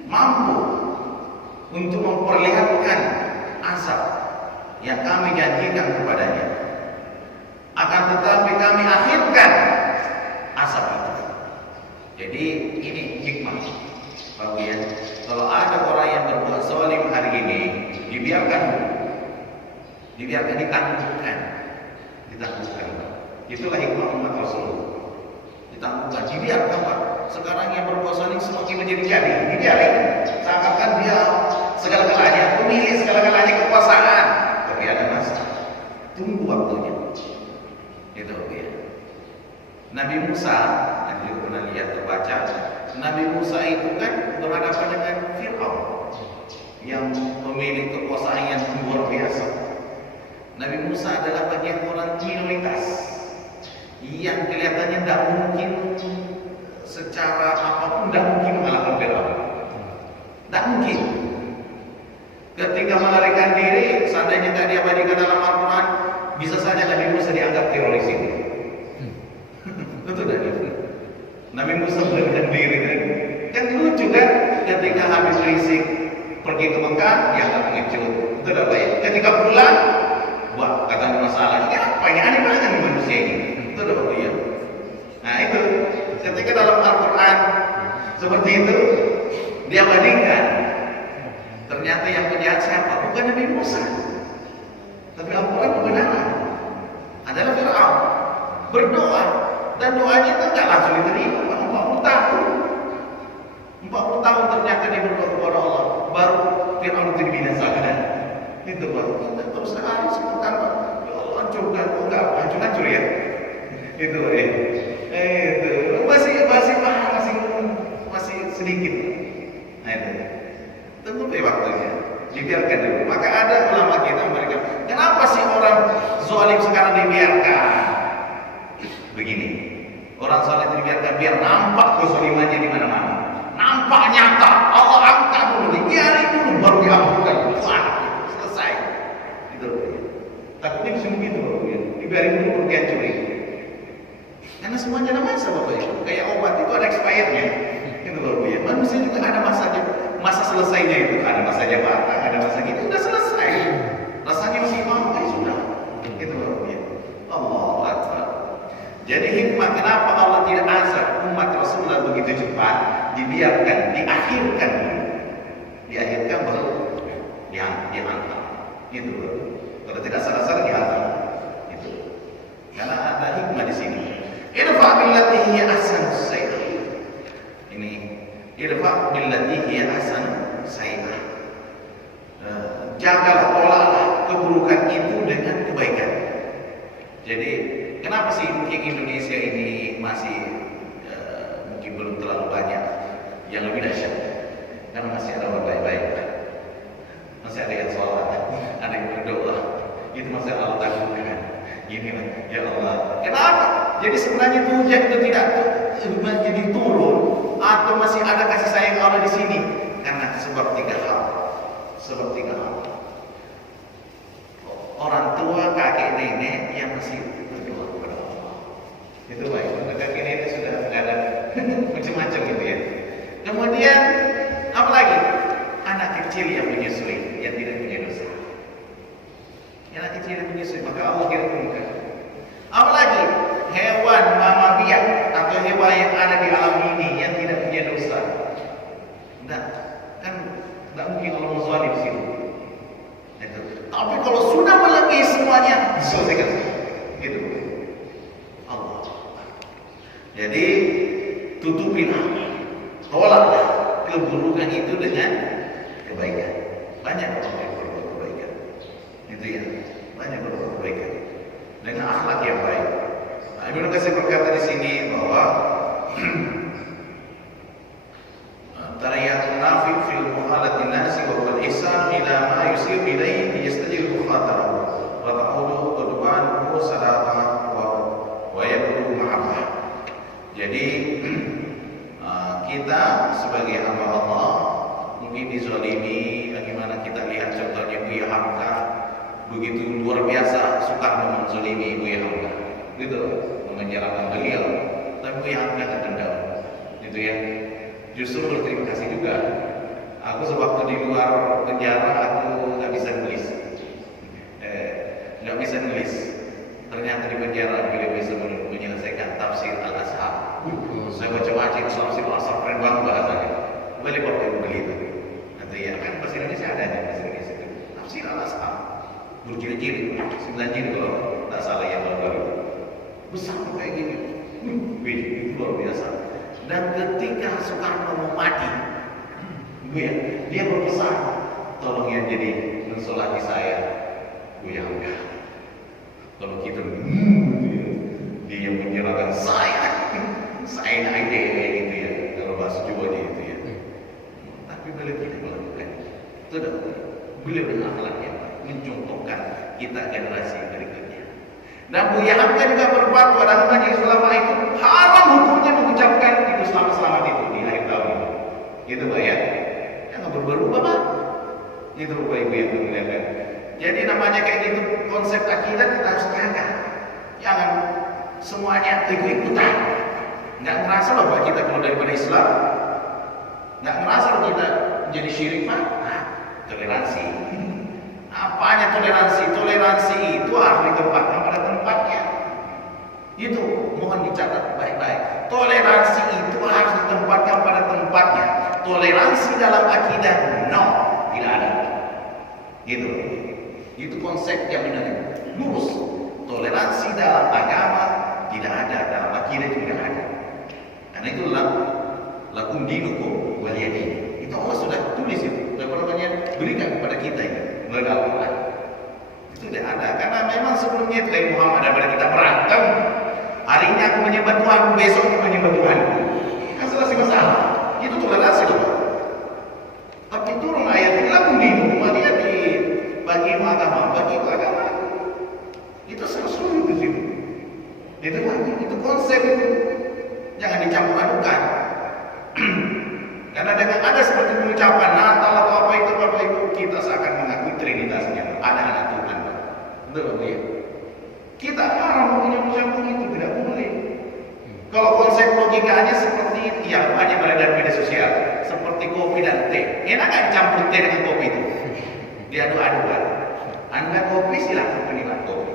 mampu untuk memperlihatkan azab yang kami janjikan kepadanya. Akan tetapi kami akhirkan azab itu. Jadi ini hikmah. Bagus ya. Kalau ada orang yang berbuat zalim hari ini, dibiarkan ditangguhkan. Itulah hikmah umat Rasulullah. Ditangguhkan, dibiarkan Pak. Sekarang yang berbuat zalim semakin menjadi-jadi, dibiarkan. Seakan-akan dia segala-galanya, pemilih segala-galanya kekuasaan. Tapi ada masa. Tunggu waktunya. Itu ya. Nabi Musa, Anda juga pernah lihat terbaca, Nabi Musa itu kan berhadapan dengan Fir'aun yang memiliki kekuasaan yang luar biasa. Nabi Musa adalah bagian orang minoritas yang kelihatannya tidak mungkin secara apapun, tidak mungkin mengalahkan Fir'aun. Tidak mungkin. Ketika melarikan diri, seandainya tidak diabadikan dalam Al-Quran, bisa saja Nabi Musa dianggap teroris itu. Betul tak? Nabi Musa melarikan diri kan lucu kan? Ketika habis Rizik pergi ke Mekah, dianggap pengecut. Betul tak baik? Ketika pulang, wah katanya masalah. Ini apa? Ini aneh banget manusia ini. Betul tak baik ya? Nah itu, ketika dalam Al-Quran seperti itu diabadikan, ternyata yang penjahat siapa? Bukan Nabi Musa. Tapi Al-Quran kebenaran adalah Fir'aun berdoa, dan doanya itu tidak langsung diterima. 40 tahun ternyata dia berdoa kepada Allah, baru Fir'aun itu dibinasakan. Itu baru terus sehari sepekan, ya Allah hancurkan. Oh enggak, hancur ya. Itu itu masih sedikit. Nah itu tentu waktunya dibiarkan dulu. Maka ada ulama kita mereka, kenapa sih orang zalim sekarang dibiarkan? Begini, orang zalim dibiarkan biar nampak kezalimannya di mana-mana, nampak nyata. Allah angkat dulu, dibiarin dulu, baru diampunkan. Selesai. Itu. Takutnya bisa begitu, dibiarin dulu baru dihancurin. Karena semuanya ada masa, Bapak Ibu. Kayak obat itu ada expirednya. Itu Bapak Ibu. Manusia juga ada masanya. Masa selesainya itu ada masa jabatan, ada masa gitu, sudah selesai. Rasanya masih mau, sudah. Itu baru ya. Allahu Akbar. Jadi hikmah kenapa Allah tidak azab umat Rasulullah begitu cepat, dibiarkan, diakhirkan baru diangkat. Itu baru. Kalau tidak salah-salah diangkat. Itu. Karena ada hikmah di sini. Irfa' billati hiya ahsanu sayyi'ah. Ini irfa' billati hiya ahsanu sayyi'ah. Jagalah, olahlah keburukan itu dengan kebaikan. Jadi kenapa sih mungkin Indonesia ini masih mungkin belum terlalu banyak yang lebih dahsyat? Karena masih ada orang baik-baik, masih ada yang sholat, ada yang berdoa. Itu masih Allah tanggungan. Gini lah, ya Allah. Kenapa? Jadi sebenarnya itu hujan itu tidak jadi turun atau masih ada kasih sayang Allah di sini karena sebab tiga hal. Sebab tiga hal. Orang tua, kakek, nenek yang masih berdoa kepada Allah. Itu baik. Kakek nenek sudah nggak ada macam-macam gitu ya. Kemudian apa lagi? Anak kecil yang menyusui, yang tidak punya dosa. Anak kecil yang menyusui, maka Allah kirimkan. Apa lagi? Hewan mamalia atau hewan yang ada di alam ini yang tidak punya dosa. Nah, kan tidak mungkin Allah menzalim di sini. Tapi kalau sudah melebihi semuanya, diselesaikan. Gitu. Allah. Jadi tutupinlah, tolak keburukan itu dengan kebaikan. Banyak orang yang berbuat kebaikan. Itu ya, banyak berbuat kebaikan dengan akhlak yang baik. Nah, Ibnu Katsir berkata di sini bahwa tariyatun nafiq fil muhalatin nasi wa wal ihsan ila ma yusir ilayhi yastajil mukhatara wa ta'udu qudwanuhu sadaqah wa yaqulu mahabbah. Jadi kita sebagai hamba Allah mungkin dizalimi, bagaimana kita lihat contohnya Buya Hamka begitu luar biasa suka menzalimi Buya Hamka gitu, memenjarakan beliau, tapi Buya Hamka tak dendam gitu ya. Justru berterima kasih juga. Aku sewaktu di luar penjara aku nggak bisa nulis, nggak bisa nulis. Ternyata di penjara beliau bisa menyelesaikan tafsir Al-Ashab. Saya baca wajib tafsir Al-Ashab, keren banget bahasanya. Beli waktu itu beli itu. Nanti ya kan bahasa Indonesia ada di bahasa Indonesia itu. Tafsir Al-Ashab berjilid-jilid, 9 jilid kalau tak salah ya baru-baru. Besar kayak gini. Wih, itu luar biasa. Dan ketika Soekarno mau mati, dia berpesan, tolong yang jadi mensolati saya, Buya Hamka. Kalau kita, dia menyerahkan saya ide gitu ya, kalau bahasa Jawa gitu ya. Tapi beliau tidak melakukan. Itu dah beliau dengan akhlak yang mencontohkan kita generasi berikutnya. Dan Buya Hamka juga berfatwa dalam majelis ulama itu haram hukumnya mengucapkan itu selamat itu di akhir tahun itu. Gitu Pak ya. Jangan berubah-ubah Pak. Itu Bapak Ibu yang memuliakan. Jadi namanya kayak gitu, konsep akidah kita harus jaga. Jangan semuanya ikut-ikutan. Nggak ngerasa loh Pak kita keluar daripada Islam. Nggak ngerasa loh kita jadi syirik Pak. Nah, toleransi. Apanya toleransi? Toleransi itu harus ditempatkan pada tempatnya. Itu mohon dicatat baik-baik. Toleransi itu harus ditempatkan pada tempatnya. Toleransi dalam akidah, no, tidak ada. Gitu. Itu konsep yang benar. Lurus. Toleransi dalam agama tidak ada, dalam akidah tidak ada. Karena itulah lakum dinukum waliyadin. Itu Allah sudah tulis itu. Dan berikan kepada kita itu melalui Al-Quran. Itu tidak ada. Karena memang sebelumnya itu dari Muhammad daripada kita berantem. Hari ini aku menyembah Tuhan, besok aku menyembah Tuhan. Kan selesai masalah. Itu toleransi loh. Tapi turun ayat ini lakum dinukum waliyadin. Bagi agama, bagi agama. Itu seluruh itu. Itu lagi, itu konsep itu. Jangan dicampur adukan. Karena dengan ada seperti pengucapan Natal atau apa itu Bapak Ibu, kita seakan mengakui Trinitasnya. Ada anak Tuhan. Betul Bapak ya? Kita haram punya mencampur itu, tidak boleh. Kalau konsep logikanya seperti yang banyak beredar di media sosial, seperti kopi dan teh. Enak nggak dicampur teh dengan kopi itu? Diadu-adukan. Anda kopi silakan menikmati kopi.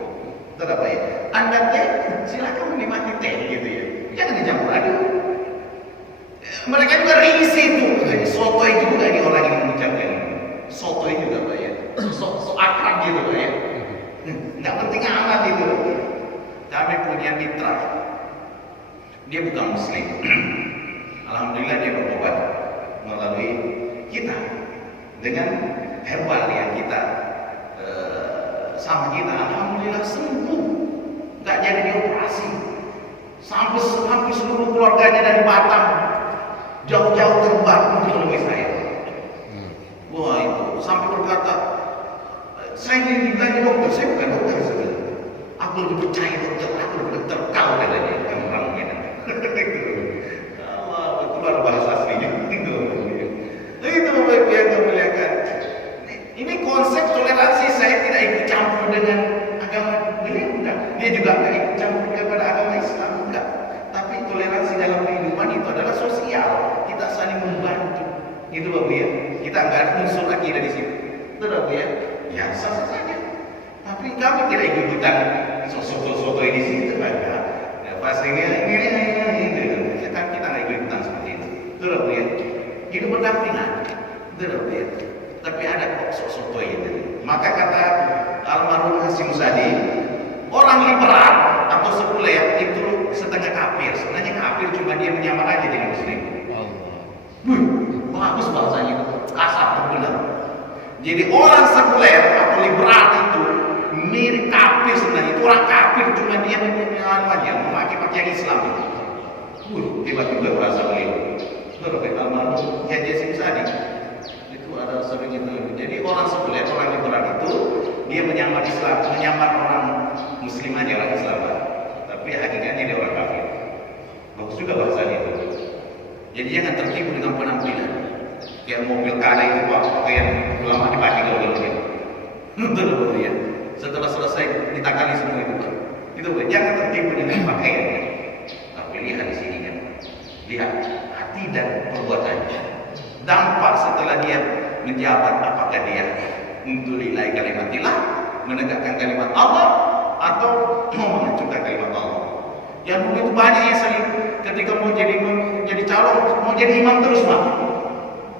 Betul Bapak ya? Anda teh silakan menikmati teh gitu ya. Jangan dicampur aduk. Mereka juga risih tuh. Sotoy juga ini orang yang mengucapkan ini. Sotoy juga Pak ya. So akrab gitu Pak ya. Nggak penting amat itu. Kami punya mitra. Dia bukan Muslim. Alhamdulillah dia berobat melalui kita dengan herbal yang kita sama kita. Alhamdulillah sembuh. Nggak jadi dioperasi. Sampai seluruh keluarganya dari Batam jauh-jauh terbang untuk menemui saya. Wah itu sampai berkata, saya ini dibilangnya dokter, saya bukan dokter sebenarnya. Aku lebih percaya dokter, aku lebih dokter kau katanya, yang orangnya. Allah, itu baru bahasa aslinya. Itu Bapak Ibu yang kemuliakan. Ini konsep toleransi, saya tidak ikut campur dengan agama beliau, enggak. Dia juga enggak ikut campur kepada agama Islam, enggak. Tapi toleransi dalam kehidupan itu adalah sosial. Kita saling membantu. Itu Bapak ya. Kita enggak ada unsur akidah di situ. Itu Bapak ya. Ya sah saja. Tapi kami tidak ikut-ikutan sosok-sosok di situ enggak. Ya, pas ini kita enggak ikut-ikutan seperti itu. Itu Bapak ya. Hidup berdampingan. Itu Bapak ya. Tapi ada kok sosok itu. Maka kata almarhum Hasyim Usadi, orang liberal atau sekuler itu setengah kafir. Sebenarnya kafir cuma dia menyamar aja jadi muslim. Bagus bahasanya itu, kasar benar. Jadi orang sekuler atau liberal itu mirip kafir sebenarnya. Itu orang kafir cuma dia menyamar aja, memakai pakaian Islam itu. Hebat juga bahasa beliau. Itu kata almarhum Hasyim Usadi. Ada sering itu. Jadi orang sekuler, orang liberal itu dia menyamar Islam, menyamar orang Muslim aja, orang Islam. Tapi hakikatnya dia orang kafir. Bagus juga bahasa itu. Jadi jangan tertipu dengan penampilan. Kayak mobil kada itu pak, kayak ulama dipakai kalau gitu. Betul ya. Setelah selesai ditakali semua itu pak. Itu pak. Jangan tertipu dengan pakaiannya. Tapi lihat di sini kan. Lihat hati dan perbuatannya. Dampak setelah dia menjabat, apakah dia untuk lillahi kalimatillah, menegakkan kalimat Allah, atau mau menghancurkan kalimat Allah. Yang begitu banyak yang sering ketika mau jadi calon, mau jadi imam terus pak.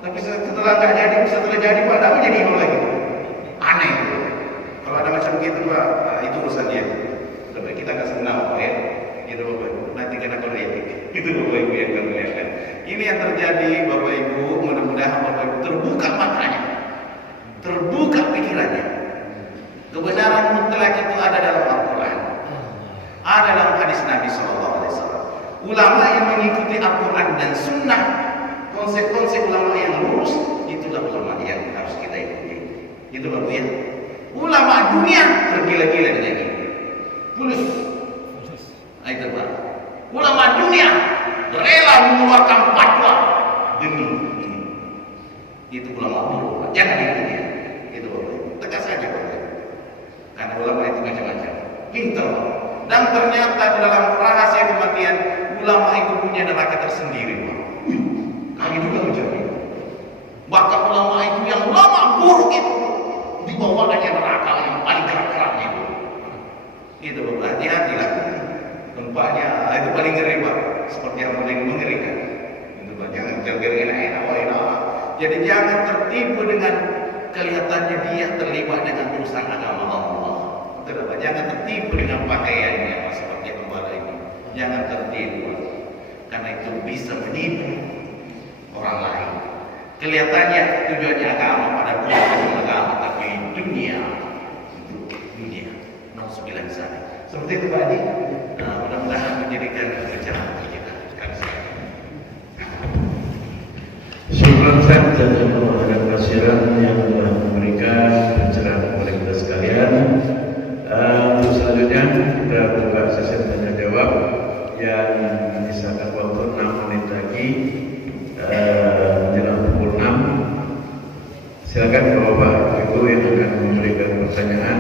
Tapi setelah nggak jadi, setelah jadi pak, mau jadi imam lagi. Aneh. Kalau ada macam gitu pak, itu urusan dia. Tapi kita nggak senang pak ya. Itu bapak ibu. Nanti kena kode etik. Itu bapak ibu yang kami lihatkan. Ini yang terjadi bapak ibu. Mudah-mudahan bapak ibu terbuka matanya, terbuka pikirannya. Kebenaran mutlak itu ada dalam Al-Quran, ada dalam hadis Nabi SAW. Ulama yang mengikuti Al-Quran dan Sunnah, konsep-konsep ulama yang lurus, itulah ulama yang harus kita ikuti. Itu bapak ya. Ulama dunia tergila-gila dengan ini. Tulus. Itu pak. Ulama dunia rela mengeluarkan fatwa demi ini. Itu ulama buruk. Jangan ikuti. Itu bapak. Tegas saja bapak. Karena ulama itu macam-macam. Pintar. Dan ternyata dalam rahasia kematian ulama itu punya neraka tersendiri. Kali juga menjadi. Bahkan ulama itu yang ulama buruk itu dibawakannya neraka yang paling kerak-keraknya itu. Itu bapak. Hati-hatilah. Tempatnya itu paling ngeri pak. Seperti yang paling mengerikan. Itu pak. Jangan enak. Jadi jangan tertipu dengan kelihatannya dia terlibat dengan urusan agama Allah. Tidak, jangan tertipu dengan pakaiannya seperti kembali ini. Jangan tertipu, karena itu bisa menipu orang lain. Kelihatannya tujuannya agama pada bukan agama, tapi dunia. Nauzubillah di sana. Seperti itu Pak Adi. Mudah-mudahan menjadikan pencerahan kita. Syukur dan terima kasih yang telah memberikan pencerahan kepada kita sekalian. Untuk selanjutnya kita buka sesi tanya jawab yang menyisakan waktu 6 menit lagi menjelang pukul 6. Silakan Bapak Ibu yang akan memberikan pertanyaan,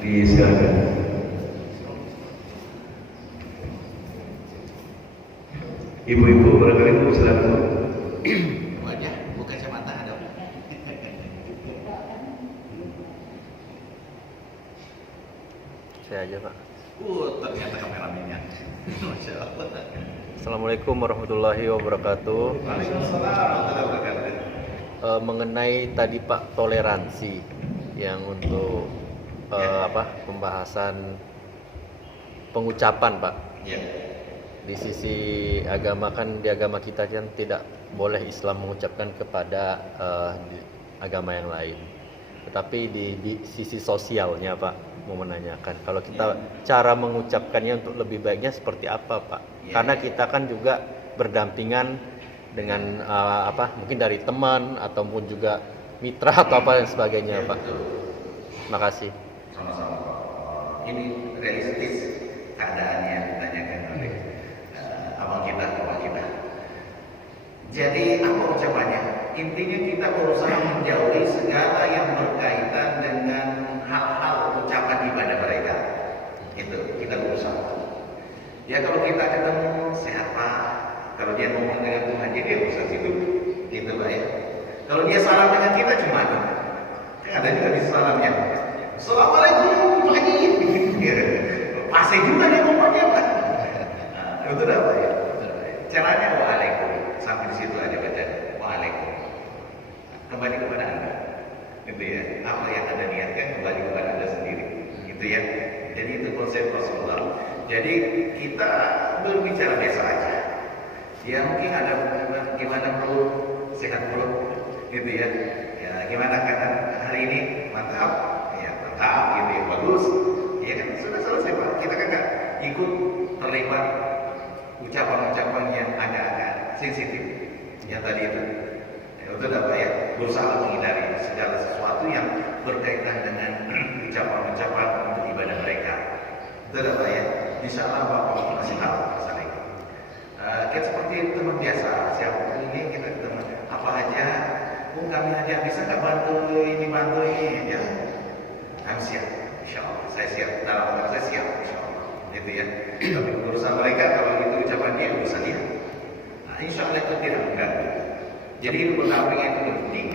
disilakan. Ibu-ibu barangkali Bu silakan. Wajah, bukan kacamata ada. Saya aja Pak. Ternyata kameramennya. Masya Allah. Assalamualaikum warahmatullahi wabarakatuh. Waalaikumsalam warahmatullahi wabarakatuh. Mengenai tadi Pak toleransi yang untuk pembahasan pengucapan Pak. Ya. Di sisi agama kan di agama kita kan tidak boleh Islam mengucapkan kepada agama yang lain. Tetapi di sisi sosialnya Pak mau menanyakan kalau kita cara mengucapkannya untuk lebih baiknya seperti apa Pak? Karena kita kan juga berdampingan dengan mungkin dari teman ataupun juga mitra atau apa dan sebagainya, Pak. Betul. Terima kasih. Sama-sama Pak. Ini realistis keadaannya yang ditanyakan oleh abang kita. Jadi apa ucapannya? Intinya kita berusaha menjauhi segala yang berkaitan dengan hal-hal ucapan ibadah mereka. Itu kita berusaha. Ya kalau kita ketemu sehat Pak. Kalau dia ngomong dengan Tuhan dia berusaha hidup. Gitu Pak ya. Kalau dia salam dengan kita cuma kan ada juga di salamnya. Assalamualaikum Pak Haji. Pasti juga dia ngomongnya Pak. Nah, itu dah Pak ya. Caranya waalaikum. Sampai di situ aja baca waalaikum. Kembali kepada Anda. Gitu ya. Apa yang Anda niatkan kembali kepada Anda sendiri. Gitu ya. Jadi itu konsep Rasulullah. Jadi kita berbicara biasa aja. Ya mungkin ada gimana perlu sehat perlu gitu ya. Ya gimana keadaan hari ini? Mantap. Ya mantap gitu ya. Bagus. Ya kan sudah selesai Pak. Kita kan nggak ikut terlibat ucapan-ucapan yang agak-agak sensitif. Yang tadi itu. Ya, itu udah Pak ya. Berusaha menghindari segala sesuatu yang berkaitan dengan ucapan-ucapan untuk ibadah mereka. Itu udah Pak ya. Insya Allah Bapak masih tahu masalah itu. Kita seperti teman biasa. Siapa ini kita teman apa aja. Kami aja bisa nggak bantu ini ya. Kami siap. Insya Allah saya siap. Dalam hati saya siap. Insya Allah. Gitu ya. Tapi urusan mereka kalau itu ucapan dia urusan dia. Nah, insya Allah itu tidak mengganggu. Jadi itu berdampingan itu penting.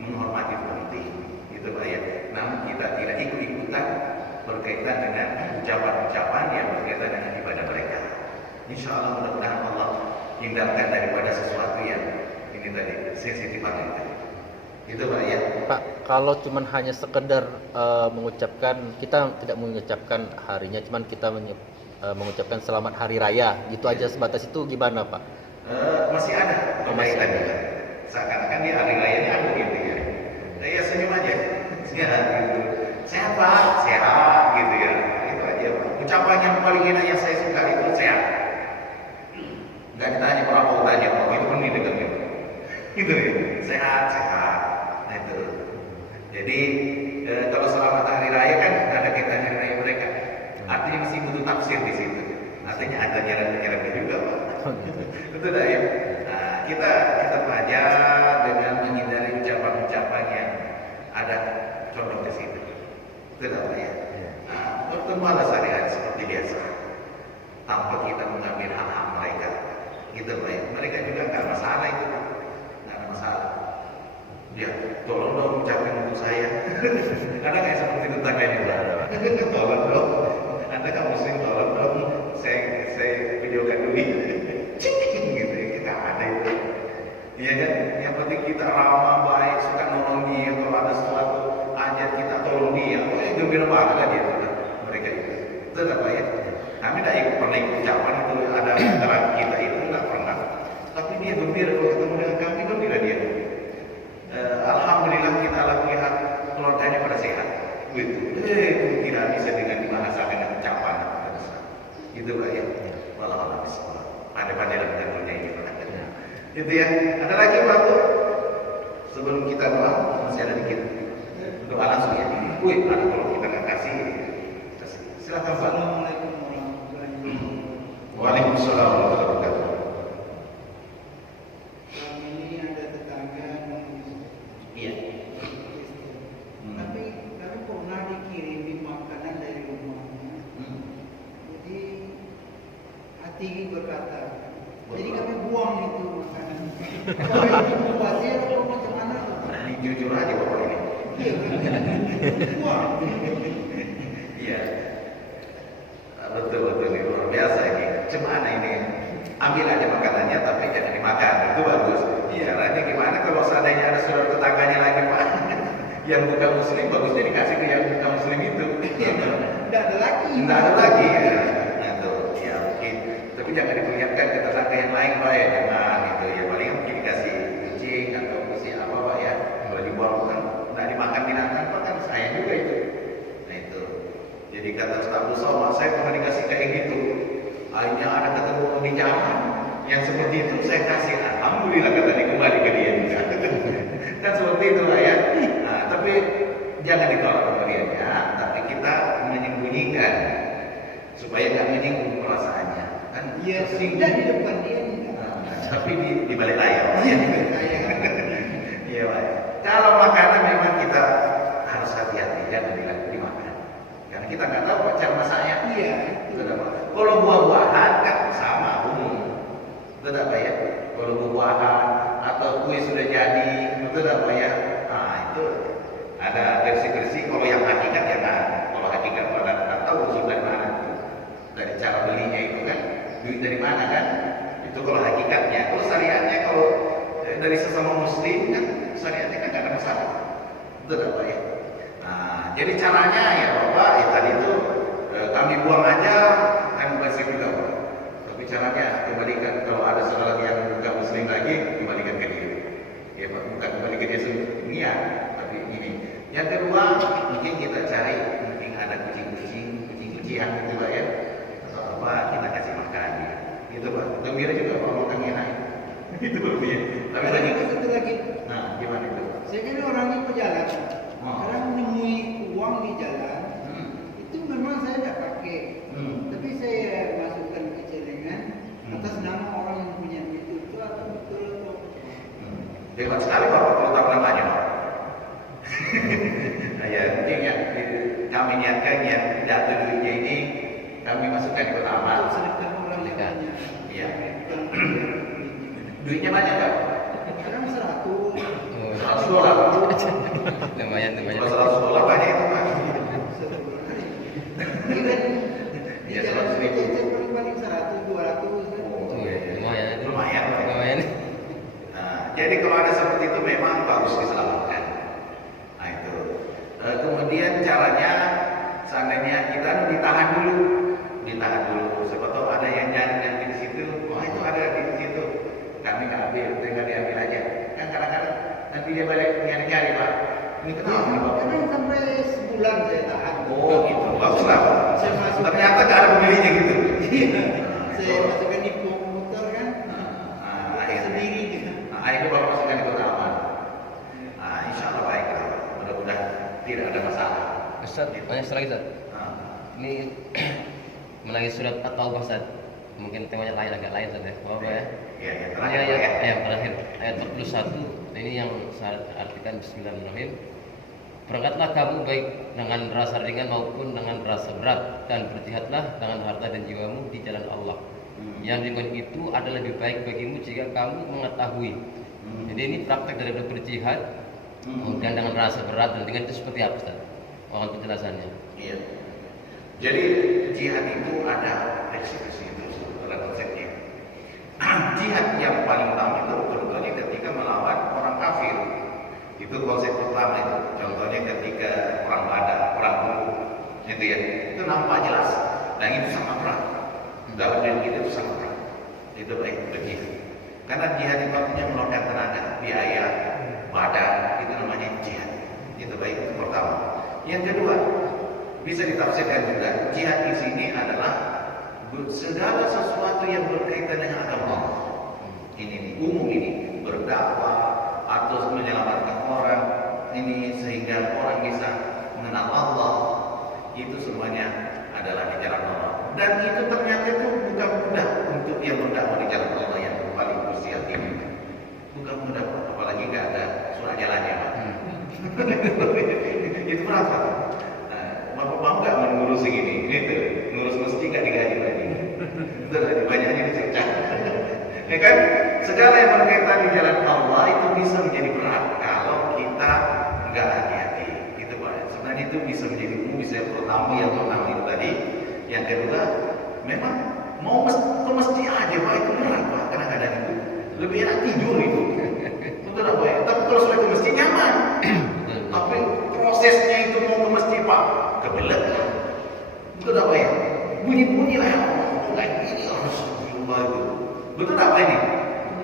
Menghormati penting. Itu Pak ya. Namun kita tidak ikut-ikutan berkaitan dengan ucapan-ucapan yang berkaitan dengan ibadah mereka. Insya Allah mudah-mudahan Allah hindarkan daripada sesuatu yang ini tadi sensitif tadi. Itu Pak ya. Pak, kalau cuman hanya sekedar mengucapkan, kita tidak mengucapkan harinya, cuman kita mengucapkan selamat hari raya, gitu aja sebatas itu gimana Pak? Masih ada perbaikan juga. Seakan-akan dia hari rayanya ada gitu ya. Ya senyum aja. Sehat gitu. Sehat Pak, sehat gitu ya. Itu aja Pak. Ucapan yang paling enak yang saya suka itu sehat. Enggak ditanya berapa utangnya Pak, itu pun didengar gitu. Gitu ya. Sehat. Nah itu. Jadi kalau selamat hari raya kan ada kaitan hari raya mereka. Artinya masih butuh tafsir di situ. Artinya ada nyerang-nyerangnya juga Pak. Betul dah ya. Nah, kita belajar dengan menghindari ucapan-ucapan yang ada condong ke situ. Betul Pak ya. Nah, bertemulah sehari-hari seperti biasa. Tanpa kita mengambil hak-hak mereka. Gitu Pak ya. Mereka juga nggak masalah itu. Nggak ada masalah. Dia tolong dong ucapin untuk saya. Ada kayak seperti tetangga juga. Tolong dong. Anda kan muslim tolong dong. Saya videokan dulu. Gitu ya, kita ada itu. Iya kan? Yang penting kita ramah baik, suka nolong dia. Kalau ada sesuatu ajat kita tolong dia. Oh ya gembira banget lah dia. Mereka itu. Itu apa ya? Kami tidak pernah ikut ucapan itu ada antara kita itu nggak pernah. Tapi dia gembira kalau ketemu dengan kami, gembira dia. Alhamdulillah kita lihat keluarganya pada sehat. Gitu. Tidak bisa dengan dibahasakan dengan ucapan. Itu Pak ya. Wallahualam bishawab. Pandai-pandai dalam tentunya ini Pak. Itu ya. Ada lagi Pak tuh? Sebelum kita doa masih ada dikit. Doa langsung ya. Ada kalau kita nggak kasih. Silakan Pak. Waalaikumsalam warahmatullahi wabarakatuh. Ini ada tetangga Iya. tapi kami pernah dikirimi makanan dari rumahnya. Jadi hati berkata, jadi kami buang itu makanan. Kalau itu bazir atau macam mana tuh? Ini jujur aja Bapak ini. Iya, buang. Iya. Betul ini luar biasa ini. Cemana ini? Ambil aja makanannya tapi jangan dimakan. Itu bagus. Caranya gimana kalau seandainya ada saudara tetangganya lagi Pak yang bukan muslim, bagusnya dikasih ke yang bukan muslim itu. Tidak ada lagi. Tidak ada lagi ya. Itu ya mungkin. Tapi jangan diperlihatkan ke tetangga yang lain Pak ya. Jangan gitu ya. Paling mungkin dikasih kucing atau kasih apa Pak ya. Kalau dibuang bukan tidak dimakan binatang Pak kan sayang juga itu. Nah itu. Jadi kata Ustaz Musa, saya pernah dikasih kayak gitu. Akhirnya ada ketemu di jalan yang seperti itu saya kasih. Alhamdulillah. alhamdulillah kata dia kembali ke dia juga. Kan seperti itu lah ya. Nah, tapi jangan ditolak pemberiannya, tapi kita menyembunyikan supaya nggak menyinggung perasaannya. Kan Iya, tersinggung. sudah di depan dia. Tapi di balik layar. Iya, kayak Iya, Pak. Kalau makanan memang kita harus hati-hati jangan dimakan. Karena kita nggak tahu Pak, cara masaknya. iya. Betul, Pak. Kalau buah-buahan kan sama umum. Betul Pak ya? Kalau buah-buahan atau kue sudah jadi, betul Pak ya? Nah, itu ada versi-versi kalau yang hakikat ya kan. Kalau hakikat pada tahu usul dari mana. Dari cara belinya itu kan, duit dari mana kan? Itu kalau hakikatnya. Kalau syariatnya kalau dari sesama muslim kan syariatnya kan nggak ada masalah. Betul Pak ya? Nah, jadi caranya ya Bapak, ya tadi itu kami buang aja kan masih juga Pak. Tapi caranya kembalikan kalau ada seorang yang bukan muslim lagi, kembalikan ke dia. Ya Pak, bukan kembali ke dia dunia, tapi ini. Yang kedua, mungkin kita cari mungkin ada kucing-kucian gitu Pak ya. Atau apa kita kasih makan dia. Gitu Pak. Gembira juga Pak makan enak. Itu dia. Tapi Tapi lagi satu lagi, nah, gimana itu? saya kan orangnya pejalan. Oh. Kadang menemui uang di jalan, Hmm. itu memang saya tidak pakai. Hmm. Tapi saya masukkan ke celengan atas Hmm. nama orang yang punya itu atau betul atau Hebat sekali Bapak kalau tahu namanya Pak. Nah, ya, mungkin yang kami niatkan yang jatuh duitnya ini kami masukkan ke kotak amal. untuk sedekah orang yang Sedekah. punya. Iya. Bukan Duitnya banyak Pak? kadang 100. $100. lumayan Kalau $100 banyak itu Pak. Ya, 100.000. Paling 100, 200. Lumayan. Nah, jadi kalau ada seperti itu memang bagus diselamatkan. Nah itu. Kemudian caranya, seandainya kita ditahan dulu. Siapa tahu ada yang nyari di situ. Wah itu ada di situ. Kami nggak ambil, tinggal diambil aja. Kan kadang-kadang nanti dia balik nyari-nyari Pak. Ini kenapa nih Pak? Kadang sampai sebulan saya tahan. Oh gitu, bagus lah Pak. Saya masukkan. Ternyata nggak ada pemiliknya gitu. Saya masukkan di komputer kan. Nah, akhirnya. Sendiri gitu. Nah, akhirnya Bapak masukkan di kotak amal. Nah, insya Allah baiklah. Mudah-mudahan tidak ada masalah. Ustaz, banyak sekali Ustaz. Nah, Ini menangis surat At-Taubah Ustaz. Mungkin temanya lain, agak lain Ustaz ya. Apa ya? ya, Ini terakhir Pak, ayat, ya. ayat terakhir, ayat 41. Ini yang saya artikan Bismillahirrahmanirrahim. Berangkatlah kamu baik dengan rasa ringan maupun dengan rasa berat, dan berjihadlah dengan harta dan jiwamu di jalan Allah. Yang ringan itu adalah lebih baik bagimu jika kamu mengetahui. Jadi ini praktek dari berjihad. Kemudian dengan rasa berat dan ringan itu seperti apa Ustaz? Mohon penjelasannya. Iya. Jadi jihad itu ada eksekusi itu dalam konsepnya. Jihad yang paling utama itu contohnya ketika melawan orang kafir. Itu konsep pertama itu. Contohnya ketika perang Badar, perang Uhud, gitu ya. Itu nampak jelas. Dan itu sangat berat. Dalam diri kita itu sangat berat. Itu baik berjihad. Karena jihad itu artinya meluangkan tenaga, biaya, badan, itu namanya jihad. Itu baik itu pertama. Yang kedua, bisa ditafsirkan juga jihad di sini adalah segala sesuatu yang berkaitan dengan agama Allah. Ini umum ini berdakwah atau menyelamatkan orang ini sehingga orang bisa mengenal Allah, itu semuanya adalah di jalan Allah. Dan itu ternyata itu bukan mudah untuk yang berdakwah di jalan Allah yang paling usia tinggi. Bukan mudah, apalagi nggak ada surat jalannya Pak. Itu berapa? Bapak nggak mengurus ini, gitu. Ngurus masjid nggak digaji lagi. Itu lagi banyaknya dicerca. Ya kan? Segala yang berkaitan di jalan Allah itu bisa menjadi berat kalau kita nggak hati-hati. Itu Pak. Sebenarnya itu bisa menjadi umum, bisa pertama yang pertama itu tadi. Yang kedua, memang mau ke masjid aja Pak itu berat Pak. Kadang-kadang itu lebih enak tidur itu. Betul Pak. Tapi kalau sudah ke masjid nyaman. Tapi prosesnya itu mau ke masjid Pak kebelet. Betul apa ya? Bunyi-bunyi lah. Enggak ini harus berubah itu. Betul apa ini?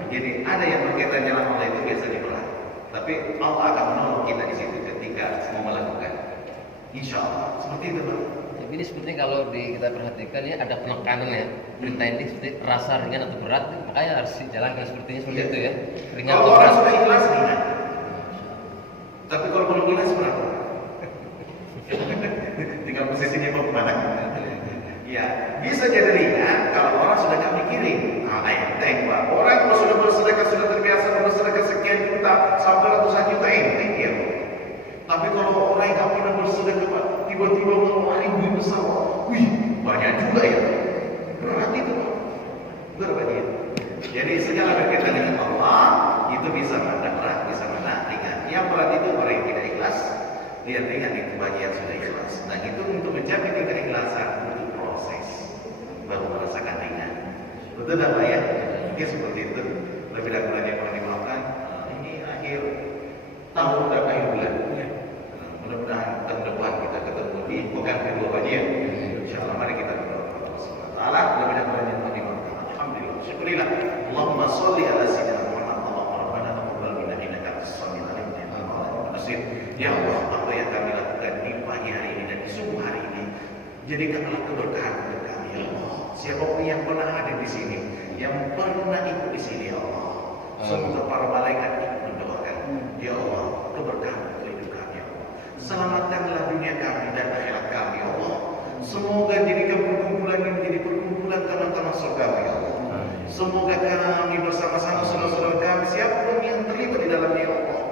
Jadi ada yang berkaitan jalan Allah itu biasanya berat. Tapi Allah akan menolong kita di situ ketika mau melakukan. Insya Allah. Seperti itu Pak. Ini sepertinya kalau kita perhatikan ya ada penekanannya. Perintah ini seperti rasa ringan atau berat, makanya harus dijalankan seperti itu ya. Ringan Kalau atau orang berat. sudah ikhlas ringan. Tapi kalau belum ikhlas berat. Tinggal posisinya mau kemana. Ya, bisa jadi ringan kalau orang sudah gak mikirin. Nah, enteng Pak. Orang kalau sudah bersedekah, sudah terbiasa bersedekah sekian juta sampai ratusan juta enteng ya. Tapi kalau orang yang gak pernah bersedekah Pak, tiba-tiba mengeluarkan duit besar, wih banyak juga ya. Berat itu Pak. Berat ya. Jadi segala berkaitan dengan Allah itu bisa mana berat, bisa mana ringan. Yang berat itu orang yang tidak ikhlas, lihat ringan itu bagi yang sudah ikhlas. Nah itu untuk mencapai keikhlasan butuh proses, baru merasakan ringan. Betul tak Pak ya? Mungkin seperti itu. Lebih dan kurangnya mohon dimaafkan. Ini akhir tahun dan akhir bulan. Mudah-mudahan tahun depan kita ketemu di pekan kedua Pak ya. Insyaallah mari kita berdoa kepada Allah Subhanahu wa taala. Lebih dan kurangnya mohon dimaafkan. Alhamdulillah. Syukurillah. Allahumma sholli ala sayyidina Muhammad. Allahumma rabbana taqabbal minna innaka antas samiul alim. Ya Allah, apa yang kami lakukan di pagi hari ini dan di subuh hari ini, jadikanlah keberkahan untuk kami, ya Allah. Siapapun yang pernah hadir di sini, yang pernah ikut di sini, ya Allah, semoga para malaikat ikut mendoakan, ya Allah, keberkahan untuk hidup kami, ya Allah. Selamatkanlah dunia kami dan akhirat kami, ya Allah. Semoga jadikan perkumpulan ini menjadi perkumpulan teman-teman surga, ya Allah. Semoga kami bersama-sama saudara-saudara kami, siapapun yang terlibat di dalamnya, ya Allah,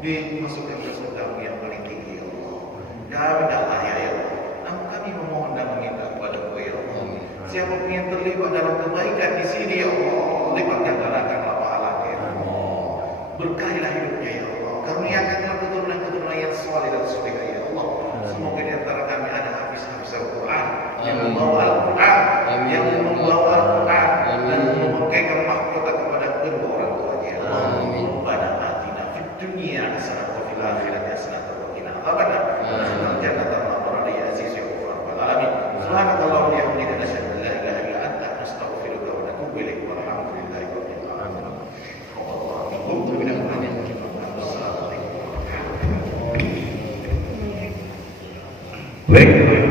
dimasukkan ke surga yang paling tinggi, ya Allah. Kami tak layak, ya Allah. Namun kami memohon dan meminta kepada Engkau, ya Allah. Siapapun yang terlibat dalam kebaikan di sini, ya Allah, lipatkan gandakanlah pahalanya, ya Allah. Berkahilah hidupnya, ya Allah. Karuniakanlah keturunan-keturunan yang saleh dan salehah, ya Allah. Semoga di antara kami ada habis-habis Al-Quran, yang membawa Al-Quran, yang membawa Al-Quran, dan memakaikan mahkota kepada kedua orang tuanya, ya Allah. Rabbana atina fid dunya hasanah wa fil akhirati hasanah wa qina adzabannar. Wadkhilna jannata ma'al ya aziz ya rabbal alamin. Subhanakallahumma wa bihamdika nashhadu an la ilaha illa anta nastaghfiruka wa natubu ilaik. Walhamdulillahi rabbil alamin. Baik.